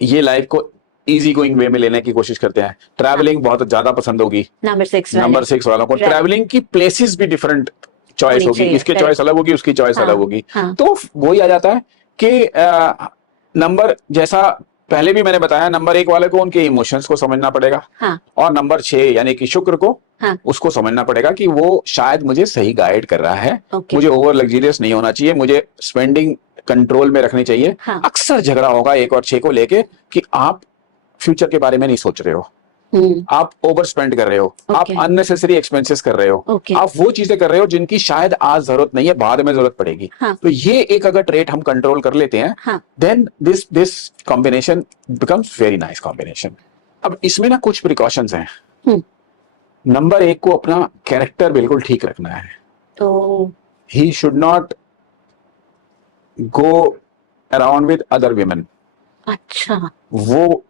ये लाइफ को इजी गोइंग वे में लेने की कोशिश करते हैं। ट्रैवलिंग बहुत ज्यादा पसंद होगी नंबर 6 वाले। नंबर 6 वालों को। Right. ट्रैवलिंग की प्लेसेस भी डिफरेंट चॉइस होनी होगी, चाहिए, इसकी correct. चॉइस अलग होगी, उसकी चॉइस हाँ, अलग होगी। हाँ। तो वही आ जाता है कि नंबर, जैसा पहले भी मैंने बताया, नंबर 1 वाले को उनके इमोशंस को समझना पड़ेगा, हाँ। और नंबर 6 यानी कि शुक्र को, हाँ। उसको समझना पड़ेगा कि वो शायद मुझे सही गाइड कर रहा है। Okay. मुझे ओवर लग्जरियस नहीं होना चाहिए, मुझे स्पेंडिंग कंट्रोल में रखनी चाहिए। हाँ। अक्सर झगड़ा होगा 1 और 6 को लेके कि आप फ्यूचर के बारे में नहीं सोच रहे हो, आप ओवर स्पेंड कर रहे हो, आप Okay. अननेसेसरी एक्सपेंसेस कर रहे हो, Okay. आप वो चीजें कर रहे हो जिनकी शायद आज जरूरत नहीं है, बाद में जरूरत पड़ेगी। हाँ। तो ये एक अगर ट्रेट हम कंट्रोल कर लेते हैं, हाँ। Then this combination becomes very nice combination. अब इसमें ना कुछ प्रिकॉशंस हैं। नंबर 1 को अपना कैरेक्टर बिल्कुल ठीक रखना है। तो he should not go around with other women. अच्छा। वो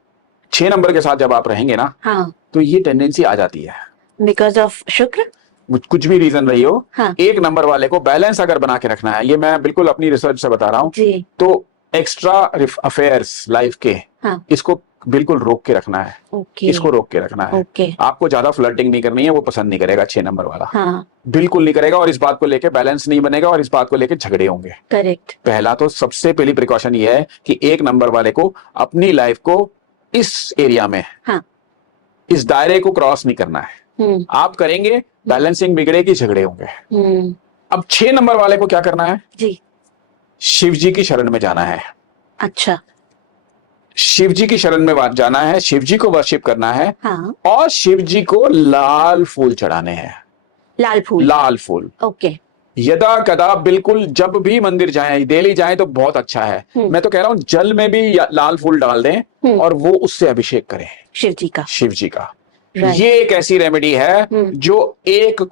6 नंबर के साथ जब आप रहेंगे ना, हाँ। तो ये टेंडेंसी आ जाती है, बिकॉज ऑफ शुक्र। कुछ भी रीजन रही हो। हाँ। 1 नंबर वाले को बैलेंस अगर बना के रखना है, ये मैं बिल्कुल अपनी रिसर्च से बता रहा हूं, जी। तो एक्स्ट्रा अफेयर्स लाइफ के, हाँ। इसको बिल्कुल रोक के रखना है। ओके। इसको रोक के रखना है। ओके। आपको ज्यादा फ्लर्टिंग नहीं करनी है, वो पसंद नहीं करेगा 6 नंबर वाला। हाँ। बिल्कुल नहीं करेगा, और इस बात को लेके बैलेंस नहीं बनेगा, और इस बात को लेके झगड़े होंगे। करेक्ट। पहला तो सबसे पहली प्रिकॉशन ये है कि 1 नंबर वाले को अपनी लाइफ को इस एरिया में, हाँ। इस दायरे को क्रॉस नहीं करना है। आप करेंगे, बैलेंसिंग बिगड़ेगी, झगड़े होंगे। अब 6 नंबर वाले को क्या करना है? जी। शिव जी की शरण में जाना है। अच्छा। शिव जी की शरण में जाना है, शिव जी को वर्शिप करना है। हाँ। और शिव जी को लाल फूल चढ़ाने हैं। लाल फूल। लाल फूल। ओके। यदा कदा, बिल्कुल जब भी मंदिर जाएं, डेली जाएं तो बहुत अच्छा है। मैं तो कह रहा हूं जल में भी लाल फूल डाल दें और वो उससे अभिषेक करें शिव जी का। शिव जी का। Right. ये एक ऐसी रेमेडी है जो एक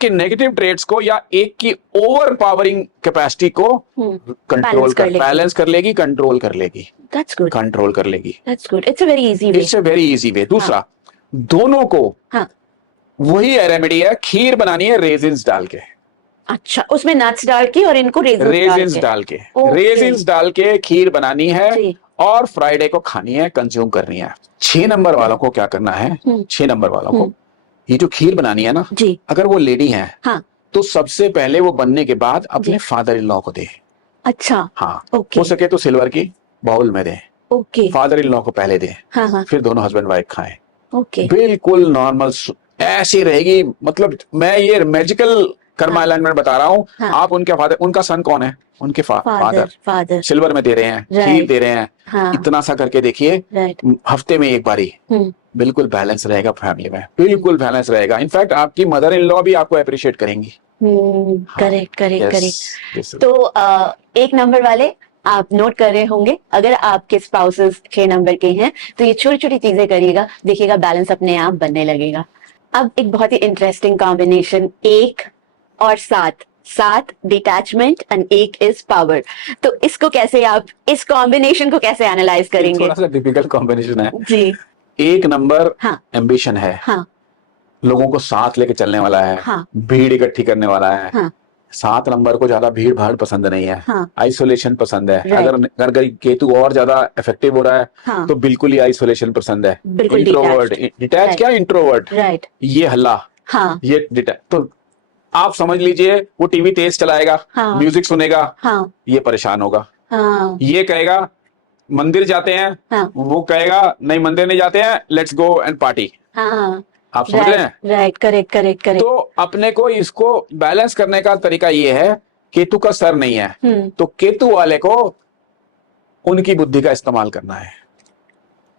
के नेगेटिव ट्रेड्स को या एक की ओवर पावरिंग कैपेसिटी को कंट्रोल कर, बैलेंस कर लेगी, कंट्रोल कर लेगी। That's good. कंट्रोल कर लेगी। That's good. It's a very easy way. It's a very easy way. दूसरा, दोनों को हाँ। वही रेमेडी है, खीर बनानी है रेजिन्स डाल के। अच्छा, उसमें नट्स डाल के और इनको रेजिन्स डाल के, रेजिन्स डाल के खीर बनानी है और फ्राइडे को खानी है, कंज्यूम करनी है। 6 नंबर वालों को क्या करना है? 6 नंबर वालों को ये जो खीर बनानी है ना जी, अगर वो लेडी है हाँ, तो सबसे पहले वो बनने के बाद अपने फादर इन लॉ को दे। अच्छा, हाँ, ओके, हो सके तो सिल्वर की बाउल में दे। ओके, फादर इन लॉ को पहले दे, हाँ, हाँ, फिर दोनों हस्बैंड वाइफ खाएं। ओके, बिल्कुल नॉर्मल ऐसी रहेगी। मतलब मैं ये मैजिकल कर्मा अलाइनमेंट बता रहा हूँ। हाँ, आप उनके फादर, उनका सन कौन है? उनके फादर सिल्वर में दे रहे हैं, खीर दे रहे हैं, हाँ, इतना सा करके देखिए, हफ्ते में एक बारी, बिल्कुल बैलेंस रहेगा फैमिली में, बिल्कुल बैलेंस रहेगा। इनफैक्ट आपकी मदर इन लॉ भी आपको अप्रिशिएट करेंगी। Correct, correct, correct. तो 1 नंबर वाले आप नोट कर रहे होंगे, अगर आपके स्पाउसेस 6 नंबर के हैं तो ये छोटी छोटी चीजें करिएगा, देखिएगा बैलेंस अपने आप बनने लगेगा। अब एक बहुत ही इंटरेस्टिंग कॉम्बिनेशन 1 और 7 डिटैचमेंट एंड 1 इज पावर। तो इसको कैसे, आप इस कॉम्बिनेशन को कैसे एनालाइज करेंगे? थोड़ा सा डिफिकल्ट कॉम्बिनेशन है जी। 1 नंबर हाँ, एम्बिशन है, हाँ, लोगों को साथ लेके चलने वाला है, हाँ, भीड़ इकट्ठी करने वाला है। हाँ, 7 नंबर को ज्यादा भीड़ भाड़ पसंद नहीं है, हाँ, आइसोलेशन पसंद है। Right. अगर केतु और ज्यादा इफेक्टिव हो रहा है, हाँ, तो बिल्कुल ही आइसोलेशन पसंद है। बिल्कुल इंट्रोवर्ट, डिटैच Right. क्या इंट्रोवर्ट, राइट, ये हल्ला, हाँ, ये डिटैच। तो आप समझ लीजिए वो टीवी तेज चलाएगा, हाँ, म्यूजिक सुनेगा, हाँ, ये परेशान होगा। हाँ, ये कहेगा मंदिर जाते हैं, हाँ, वो कहेगा नहीं मंदिर नहीं जाते हैं, लेट्स गो एंड पार्टी। हाँ, आप समझ रहे हैं? Right, correct, correct, correct. तो अपने को इसको बैलेंस करने का तरीका ये है, केतु का सर नहीं है तो केतु वाले को उनकी बुद्धि का इस्तेमाल करना है।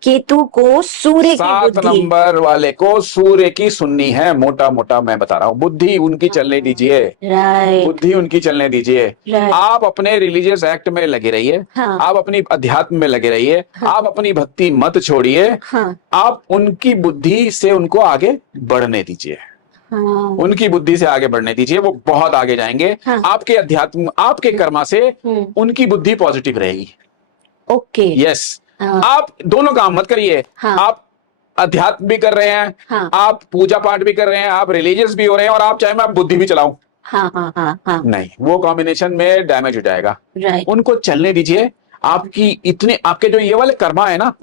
केतु को सूर्य की 7 बुद्धि। नंबर वाले को सूर्य की सुननी है, मोटा मोटा मैं बता रहा हूँ, बुद्धि उनकी चलने दीजिए, राइट बुद्धि उनकी चलने दीजिए। राइट आप अपने रिलीजियस एक्ट में लगे रहिए, हाँ आप अपनी अध्यात्म में लगे रहिए, हाँ आप अपनी भक्ति मत छोड़िए, हाँ आप उनकी बुद्धि से उनको आगे बढ़ने दीजिए, हाँ उनकी बुद्धि से आगे बढ़ने दीजिए, वो बहुत आगे जाएंगे। हाँ। आपके अध्यात्म, आपके कर्मा से उनकी बुद्धि पॉजिटिव रहेगी। ओके यस, हाँ आप दोनों काम मत करिए, हाँ आप अध्यात्म भी कर रहे हैं, हाँ आप पूजा पाठ भी कर रहे हैं, आप रिलीजियस भी हो रहे हैं, और आप चाहे मैं बुद्धि भी चलाऊं, हाँ हाँ हाँ हाँ नहीं, वो कॉम्बिनेशन में डैमेज हो जाएगा। राइट उनको चलने दीजिए, आपकी इतने, आपके जो ये वाले कर्मा है ना,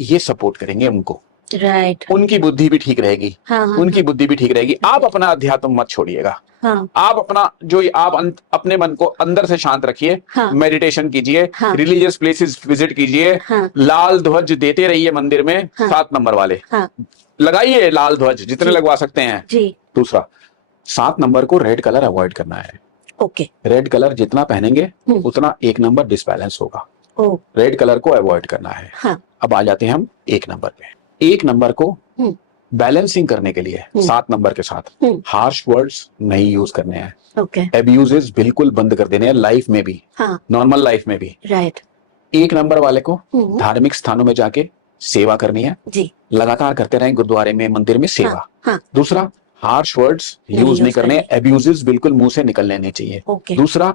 ये सपोर्ट करेंगे उनको, राइट उनकी बुद्धि भी ठीक रहेगी, हाँ हाँ उनकी बुद्धि भी ठीक रहेगी। आप अपना अध्यात्म मत छोड़िएगा, हाँ आप अपना जो आप अपने मन को अंदर से शांत रखिए, हाँ मेडिटेशन कीजिए, हाँ रिलीजियस प्लेसेस विजिट कीजिए, हाँ लाल ध्वज देते रहिए मंदिर में, हाँ 7 नंबर वाले हाँ लगाइए लाल ध्वज, जितने जी लगवा सकते हैं। जी दूसरा, 7 नंबर को रेड कलर अवॉइड करना है। ओके रेड कलर जितना पहनेंगे उतना 1 नंबर डिसबैलेंस होगा, ओ रेड कलर को अवॉइड करना है। हाँ अब आ जाते हैं हम 1 नंबर पे। 1 नंबर को बैलेंसिंग करने के लिए 7 नंबर के साथ हार्श वर्ड्स नहीं यूज करने हैं, ओके एब्यूजेस बिल्कुल बंद कर देने हैं, लाइफ में भी, हाँ नॉर्मल लाइफ में भी। राइट 1 नंबर वाले को धार्मिक स्थानों में जाके सेवा करनी है, जी लगातार करते रहें, गुरुद्वारे में, मंदिर में सेवा। हाँ दूसरा, हार्श वर्ड्स नहीं यूज नहीं use करने, करने। एब्यूजेस बिल्कुल मुंह से निकलने नहीं चाहिए। ओके दूसरा,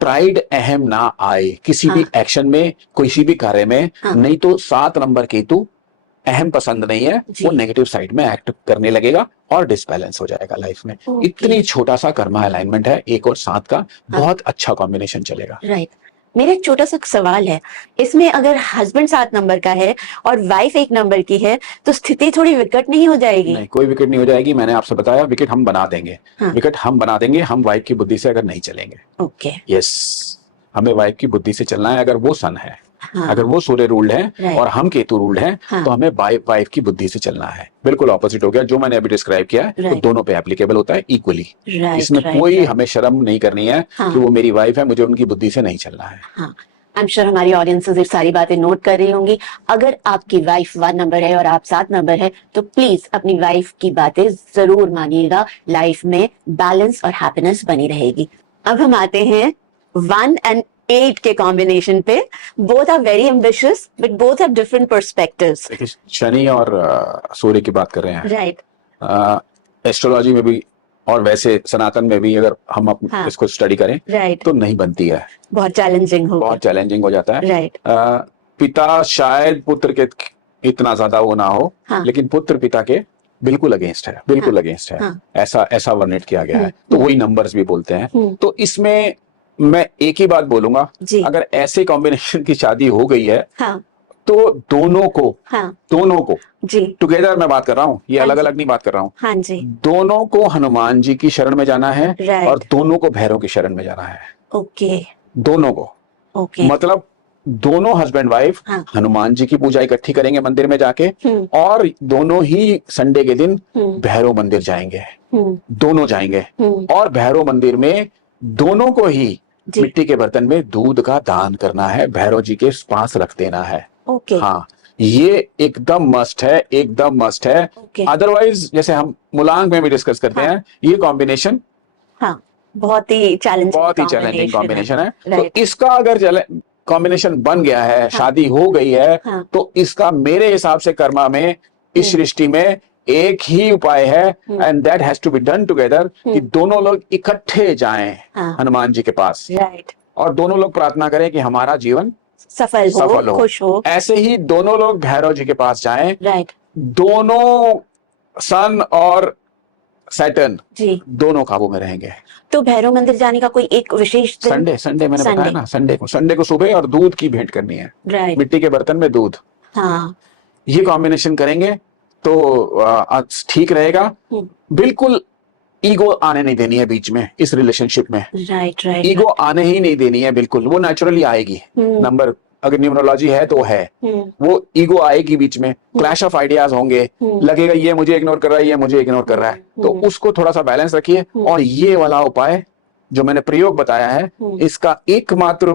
प्राइड अहम ना आए किसी भी हाँ एक्शन में, किसी भी कार्य में, हाँ नहीं तो 7 नंबर केतु अहम पसंद नहीं है, जी वो नेगेटिव साइड में एक्ट करने लगेगा और डिसबैलेंस हो जाएगा लाइफ में। ओके इतनी छोटा सा कर्मा अलाइनमेंट है 1 और 7 का, बहुत अच्छा कॉम्बिनेशन चलेगा। राइट मेरा एक छोटा सा सवाल है, इसमें अगर हस्बैंड 7 नंबर का है और वाइफ 1 नंबर की है तो स्थिति थोड़ी विकट नहीं हो जाएगी? नहीं, कोई विकेट नहीं हो जाएगी, मैंने आपसे बताया विकेट हम बना देंगे, हाँ विकेट हम बना देंगे, हम वाइफ की बुद्धि से अगर नहीं चलेंगे। ओके यस, हमें वाइफ की बुद्धि से चलना है। अगर वो सन है, हाँ अगर वो सूर्य रूल्ड है राइट और हम केतु रूल्ड हैं, हाँ तो हमें वाइफ की बुद्धि से चलना है। बिल्कुल ऑपोजिट हो गया जो मैंने अभी डिस्क्राइब किया है, तो राइट दोनों पे एप्लीकेबल होता है इक्वली। राइट इसमें राइट कोई राइट हमें शर्म नहीं करनी है हाँ कि वो मेरी वाइफ है, मुझे उनकी बुद्धि से नहीं चलना है। हाँ आई एम श्योर हमारी ऑडियंसेस ये सारी बातें नोट कर रही होंगी। अगर आपकी वाइफ 1 नंबर है और आप 7 नंबर है तो प्लीज अपनी वाइफ की बातें जरूर मानिएगा, लाइफ में बैलेंस और हैप्पीनेस बनी रहेगी। अब हम आते हैं 1 and 8 के कॉम्बिनेशन पे। Both are very ambitious but both have different perspectives. देखिए, शनि और सूर्य की बात कर रहे हैं, राइट एस्ट्रोलॉजी में भी और वैसे सनातन में भी अगर हम हाँ इसको स्टडी करें राइट तो नहीं बनती है, बहुत चैलेंजिंग होगा। बहुत चैलेंजिंग हो जाता है। राइट पिता शायद पुत्र के इतना ज्यादा वो ना हो, हाँ लेकिन पुत्र पिता के बिल्कुल अगेंस्ट है, बिल्कुल अगेंस्ट है, हाँ ऐसा वर्णित किया गया है, तो वही नंबर्स भी बोलते हैं। हम्म तो इसमें मैं एक ही बात बोलूंगा, जी अगर ऐसे कॉम्बिनेशन की शादी हो गई है हाँ तो दोनों को जी टुगेदर, मैं बात कर रहा हूँ, ये हाँ अलग जी अलग नहीं बात कर रहा हूँ, हाँ जी दोनों को हनुमान जी की शरण में जाना है और राइट दोनों को भैरव की शरण में जाना है। ओके दोनों को, ओके मतलब दोनों हस्बैंड वाइफ हाँ हनुमान जी की पूजा इकट्ठी करेंगे मंदिर में जाके, हम्म और दोनों ही संडे के दिन हम्म भैरव मंदिर जाएंगे, हम्म दोनों जाएंगे, और भैरव मंदिर में दोनों को ही जी मिट्टी के बर्तन में दूध का दान करना है, भैरव जी के पास रख देना है। ओके हाँ, ये एकदम मस्ट है, एकदम मस्ट है। ओके अदरवाइज जैसे हम मुलांक में भी डिस्कस करते हाँ हैं, ये कॉम्बिनेशन हाँ बहुत ही चैलेंजिंग कॉम्बिनेशन है। तो राइट इसका अगर कॉम्बिनेशन बन गया है, हाँ शादी हो गई है, हाँ तो इसका मेरे हिसाब से कर्मा में, इस सृष्टि में एक ही उपाय है, and that has to be done together, कि दोनों लोग इकट्ठे जाएं हाँ हनुमान जी के पास, राइट और दोनों लोग प्रार्थना करें कि हमारा जीवन सफल सफल हो। खुश हो। ऐसे ही दोनों लोग भैरव जी के पास जाएं, राइट दोनों सन और सैटर्न जी दोनों काबू में रहेंगे। तो भैरव मंदिर जाने का कोई एक विशेष दिन? संडे मैंने बताया संडे ना, संडे को सुबह, और दूध की भेंट करनी है, राइट मिट्टी के बर्तन में दूध, हाँ ये कॉम्बिनेशन करेंगे तो ठीक रहेगा। बिल्कुल ईगो आने नहीं देनी है बीच में, इस रिलेशनशिप में राइट राइट ईगो आने ही नहीं देनी है बिल्कुल, वो नेचुरली आएगी। नंबर अगर न्यूमरोलॉजी है तो है, वो ईगो आएगी बीच में, क्लैश ऑफ आइडियाज होंगे, लगेगा ये मुझे इग्नोर कर रहा है, ये मुझे इग्नोर कर रहा है, तो उसको थोड़ा सा बैलेंस रखिए। और ये वाला उपाय जो मैंने प्रयोग बताया है, इसका एकमात्र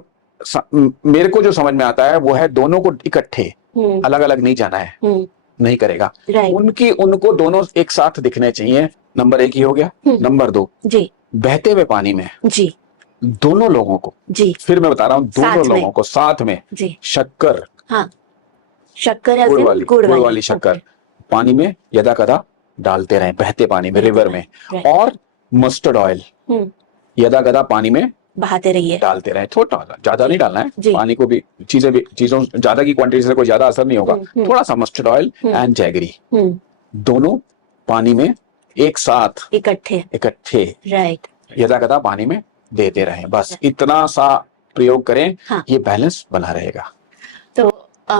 मेरे को जो समझ में आता है वो है दोनों को इकट्ठे, अलग अलग नहीं जाना है, नहीं करेगा। उनको दोनों एक साथ दिखने चाहिए। नंबर 1 ही हो गया। नंबर 2 जी, बहते हुए पानी में जी, दोनों लोगों को, जी, फिर मैं बता रहा हूँ, दोनों साथ में। लोगों को साथ में जी, शक्कर, हाँ, शक्कर गुड़ as in वाली गुड़ गुड़ वाली, वाली शक्कर पानी में यदा कदा डालते रहें, बहते पानी में, बहते रिवर पानी, में। right. और मस्टर्ड ऑयल हम्म, यदा कदा पानी में बहाते रहिए। डालते रहें, थोड़ा ज्यादा जी, नहीं डालना है। जी, पानी को भी चीजों ज्यादा की क्वांटिटी से कोई ज्यादा असर नहीं होगा। थोड़ा सा मस्टर्ड ऑयल एंड जैगरी दोनों पानी में एक साथ इकट्ठे राइट, यदा कदा पानी में देते रहें। बस इतना सा प्रयोग करें, हाँ। ये बैलेंस बना रहेगा। तो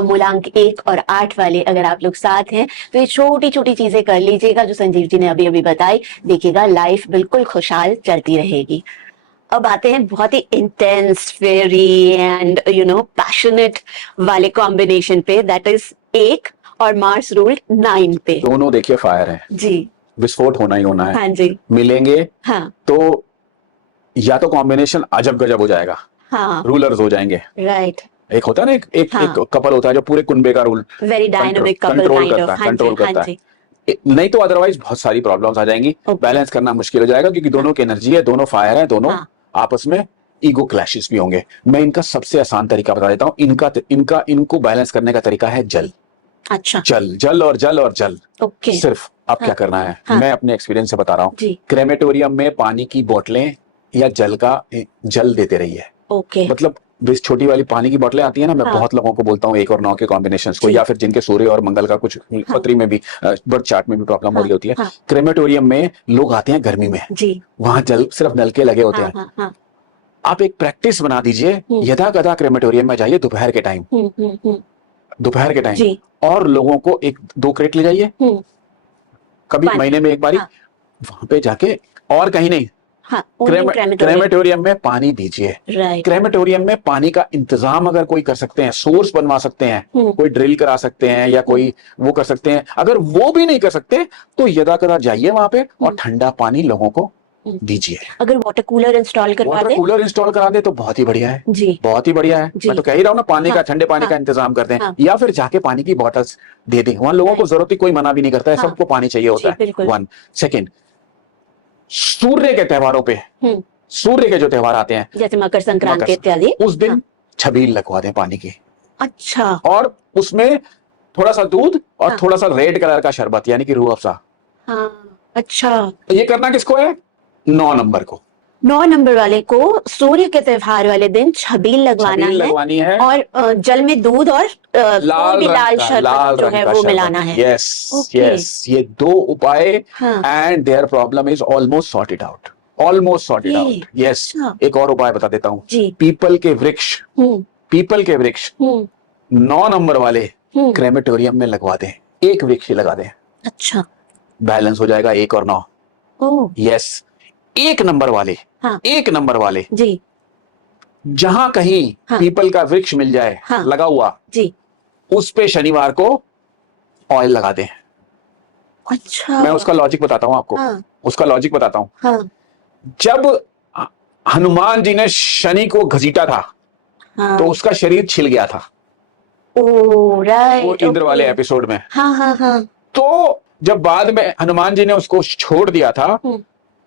मूलांक 1 और 8 वाले अगर आप लोग साथ हैं तो ये छोटी छोटी चीजें कर लीजिएगा जो संजीव जी ने अभी अभी बताई। देखिएगा लाइफ बिल्कुल खुशहाल चलती रहेगी। अब आते हैं बहुत ही इंटेंस, फेरी एंड पैशनेट वाले कॉम्बिनेशन पे, दैट इज 1 और मार्स रूल्ड 9 पे। दोनों देखिए फायर है जी, विस्फोट होना ही होना है। हाँ जी, मिलेंगे हाँ, तो या तो कॉम्बिनेशन अजब गजब हो जाएगा, हाँ, रूलर्स हो जाएंगे। राइट, एक होता है ना, एक हाँ। कपल होता है जो पूरे कुनबे का rule very dynamic couple control kind करता ऑफ, है, हाँ जी, कंट्रोल हाँ करता जी, है। नहीं तो अदरवाइज बहुत सारी प्रॉब्लम्स आ जाएंगी। Okay. बैलेंस करना मुश्किल हो जाएगा क्योंकि दोनों की एनर्जी है, दोनों फायर है, दोनों हाँ। आपस में ईगो क्लैशेस भी होंगे। मैं इनका सबसे आसान तरीका बता देता हूँ। इनको बैलेंस करने का तरीका है जल। अच्छा, जल जल और जल और जल। ओके, सिर्फ अब हाँ, क्या करना है, हाँ, मैं अपने एक्सपीरियंस से बता रहा हूँ। जी, क्रेमेटोरियम में पानी की बोतलें या जल देते रहिए। ओके, मतलब जिस छोटी वाली पानी की बोतलें आती है ना, मैं हाँ। बहुत लोगों को बोलता हूँ 1 और 9 के कॉम्बिनेशन को, जी। या फिर जिनके सूर्य और मंगल का कुछ पत्री में भी, बर्थ चार्ट में भी प्रॉब्लम हो रही होती है। हाँ, क्रेमेटोरियम में लोग आते हैं गर्मी में, जी, वहां जल सिर्फ नलके लगे होते हाँ, हैं। हाँ, हाँ, आप एक प्रैक्टिस बना दीजिए, यदा कदा क्रेमेटोरियम में जाइए दोपहर के टाइम, दोपहर के टाइम, जी, और लोगों को 1-2 क्रेट ले जाइए, कभी पानी, महीने में एक बारी, हाँ, वहां पे जाके, और कहीं नहीं, हाँ, क्रेमेटोरियम, क्रेमेटोरियम में पानी दीजिए। राइट, क्रेमेटोरियम में पानी का इंतजाम अगर कोई कर सकते हैं, सोर्स बनवा सकते हैं, कोई ड्रिल करा सकते हैं या कोई वो कर सकते हैं। अगर वो भी नहीं कर सकते तो यदा कदा जाइए वहां पे और ठंडा पानी लोगों को दीजिए। अगर वाटर कूलर इंस्टॉल करवा वाटर दे, कूलर इंस्टॉल करा दे तो बहुत ही बढ़िया है जी, बहुत ही बढ़िया है। जी। मैं तो कह ही रहा हूँ ना, पानी का, हाँ, ठंडे पानी हाँ, का इंतजाम कर दें, हाँ, या फिर जाके पानी की बॉटल्स दे दें। वहां लोगों को Right. जरूरत ही कोई मना भी नहीं करता है, हाँ, सबको पानी चाहिए होता जी, है। बिल्कुल। 1 सेकेंड, सूर्य के त्योहारों पे, सूर्य के जो त्योहार आते हैं, जैसे मकर संक्रांति मकर इत्यादि, उस दिन हाँ, छबील लगवा दें पानी की, अच्छा, और उसमें थोड़ा सा दूध और हाँ, थोड़ा सा रेड कलर का शरबत यानी कि रूह अफ़ज़ा। हाँ, अच्छा। ये करना किसको है? 9 नंबर को। 9 नंबर वाले को सूर्य के त्योहार वाले दिन छबील लगवाना छबील है, लगवानी है, और जल में दूध और कोई भी लाल शरबत जो है वो मिलाना है। यस ओके, यस, ये 2 उपाय, हाँ, and their problem is almost sorted out, almost sorted ये, आउट। यस, अच्छा, एक और उपाय बता देता हूँ। जी, पीपल के वृक्ष, हम्म, पीपल के वृक्ष 9 नंबर वाले हम्म, क्रेमेटोरियम में लगवा दें, एक वृक्ष ही लगा दें, अच्छा, बैलेंस हो जाएगा 1 और 9। ओ, यस, 1 नंबर वाले, हाँ, 1 नंबर वाले, जी, जहां कहीं हाँ, पीपल का वृक्ष मिल जाए हाँ, लगा हुआ, जी, उस पे शनिवार को ऑयल लगा दें। अच्छा, मैं उसका लॉजिक बताता हूं आपको, हाँ, उसका लॉजिक बताता हूं। हाँ, जब हनुमान जी ने शनि को घसीटा था हाँ, तो उसका शरीर छिल गया था, ओ, वो राइट, इंद्र वाले ओके, एपिसोड में। हाँ, हाँ, हाँ, तो जब बाद में हनुमान जी ने उसको छोड़ दिया था,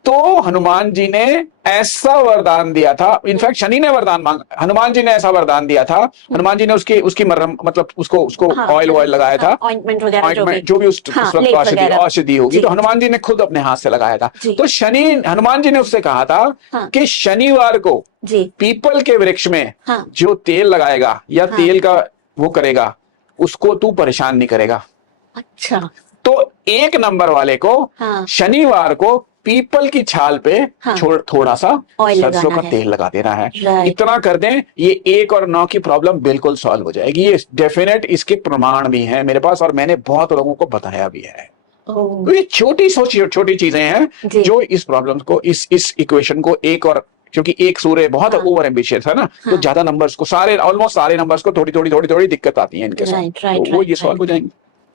तो हनुमान जी ने ऐसा वरदान दिया था, इनफैक्ट शनि ने वरदान मांगा, हनुमान जी ने ऐसा वरदान दिया था, हनुमान जी ने उसकी मरहम, मतलब उसको हाँ, ऑयल लगाया था, ऑइंटमेंट वगैरह जो भी उस हाँ, वक्त लेप वगैरह, औषधि होगी, जी, तो हनुमान जी ने खुद अपने हाथ से लगाया था। जी, तो हनुमान जी ने उससे कहा था हाँ, कि शनिवार को जी, पीपल के वृक्ष में हाँ, जो तेल लगाएगा या हाँ, तेल का वो करेगा, उसको तू परेशान नहीं करेगा। अच्छा, तो 1 नंबर वाले को हाँ, शनिवार को पीपल की छाल पे हाँ, थोड़ा सा ऑयल सरसों लगाना का है, तेल लगा देना है। राइट, इतना कर दें, ये 1 और 9 की प्रॉब्लम बिल्कुल सॉल्व हो जाएगी। ये डेफिनेट, इसके प्रमाण भी हैं मेरे पास और मैंने बहुत लोगों को बताया भी है। ओ, तो ये छोटी चीजें हैं जी, जो इस प्रॉब्लम को, इस इक्वेशन को, क्योंकि एक सूर्य बहुत हाँ, ओवर एम्बिशियस है ना, तो हाँ, ज्यादा नंबर्स को, ऑलमोस्ट सारे नंबर्स को थोड़ी दिक्कत आती है इनके साथ, राइट, तो राइट, वो ये राइट, सॉल्व हो जाएंगे।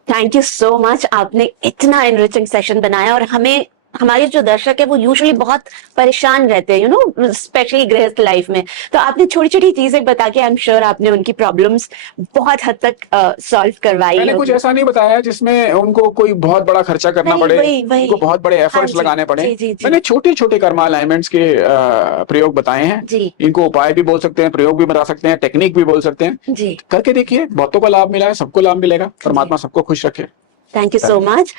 थैंक यू सो मच, आपने इतना एनरिचिंग सेशन बनाया और हमें हमारे जो दर्शक है वो यूजुअली बहुत परेशान रहते हैं, स्पेशली गृहस्थ लाइफ में। तो आपने छोटी छोटी चीजें बता के आई एम श्योर आपने उनकी प्रॉब्लम्स बहुत हद तक सॉल्व करवाई मैंने कुछ होगी। ऐसा नहीं बताया जिसमें उनको कोई बहुत बड़ा खर्चा करना वही पड़े, वही वही। उनको बहुत बड़े हाँ एफर्ट्स जी लगाने पड़े। जी जी जी मैंने छोटे छोटे कर्मा अलाइनमेंट्स के प्रयोग बताए हैं। जी इनको उपाय भी बोल सकते हैं, प्रयोग भी बता सकते हैं, टेक्निक भी बोल सकते हैं। जी करके देखिए, बहुतों को लाभ मिला है, सबको लाभ मिलेगा। जी। परमात्मा सबको खुश रखे। Thank you so much.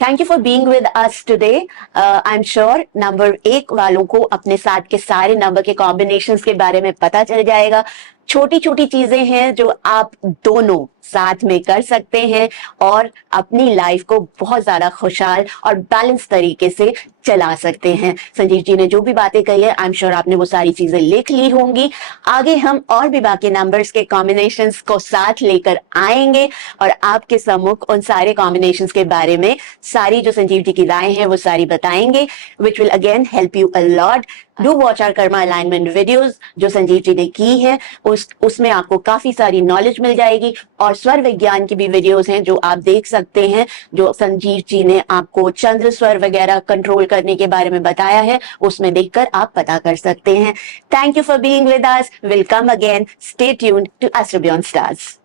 Thank you for being with us today. I am sure number 1 वालों को अपने साथ के सारे नंबर के कॉम्बिनेशंस के बारे में पता चल जाएगा। छोटी छोटी चीजें हैं जो आप दोनों साथ में कर सकते हैं और अपनी लाइफ को बहुत ज्यादा खुशहाल और बैलेंस तरीके से चला सकते हैं। संजीव जी ने जो भी बातें कही है आई एम श्योर आपने वो सारी चीजें लिख ली होंगी। आगे हम और भी बाकी नंबर्स के कॉम्बिनेशंस को साथ लेकर आएंगे और आपके सम्मुख उन सारे कॉम्बिनेशंस के बारे में सारी जो संजीव जी की राय है वो सारी बताएंगे, which will again help you a lot. Do watch our karma alignment videos जो संजीव जी ने की है, उसमें आपको काफी सारी नॉलेज मिल जाएगी। और स्वर विज्ञान की भी वीडियोस हैं जो आप देख सकते हैं, जो संजीव जी ने आपको चंद्र स्वर वगैरह कंट्रोल करने के बारे में बताया है, उसमें देखकर आप पता कर सकते हैं। Thank you for being with us. Will come again. Stay tuned to Astro Beyond stars.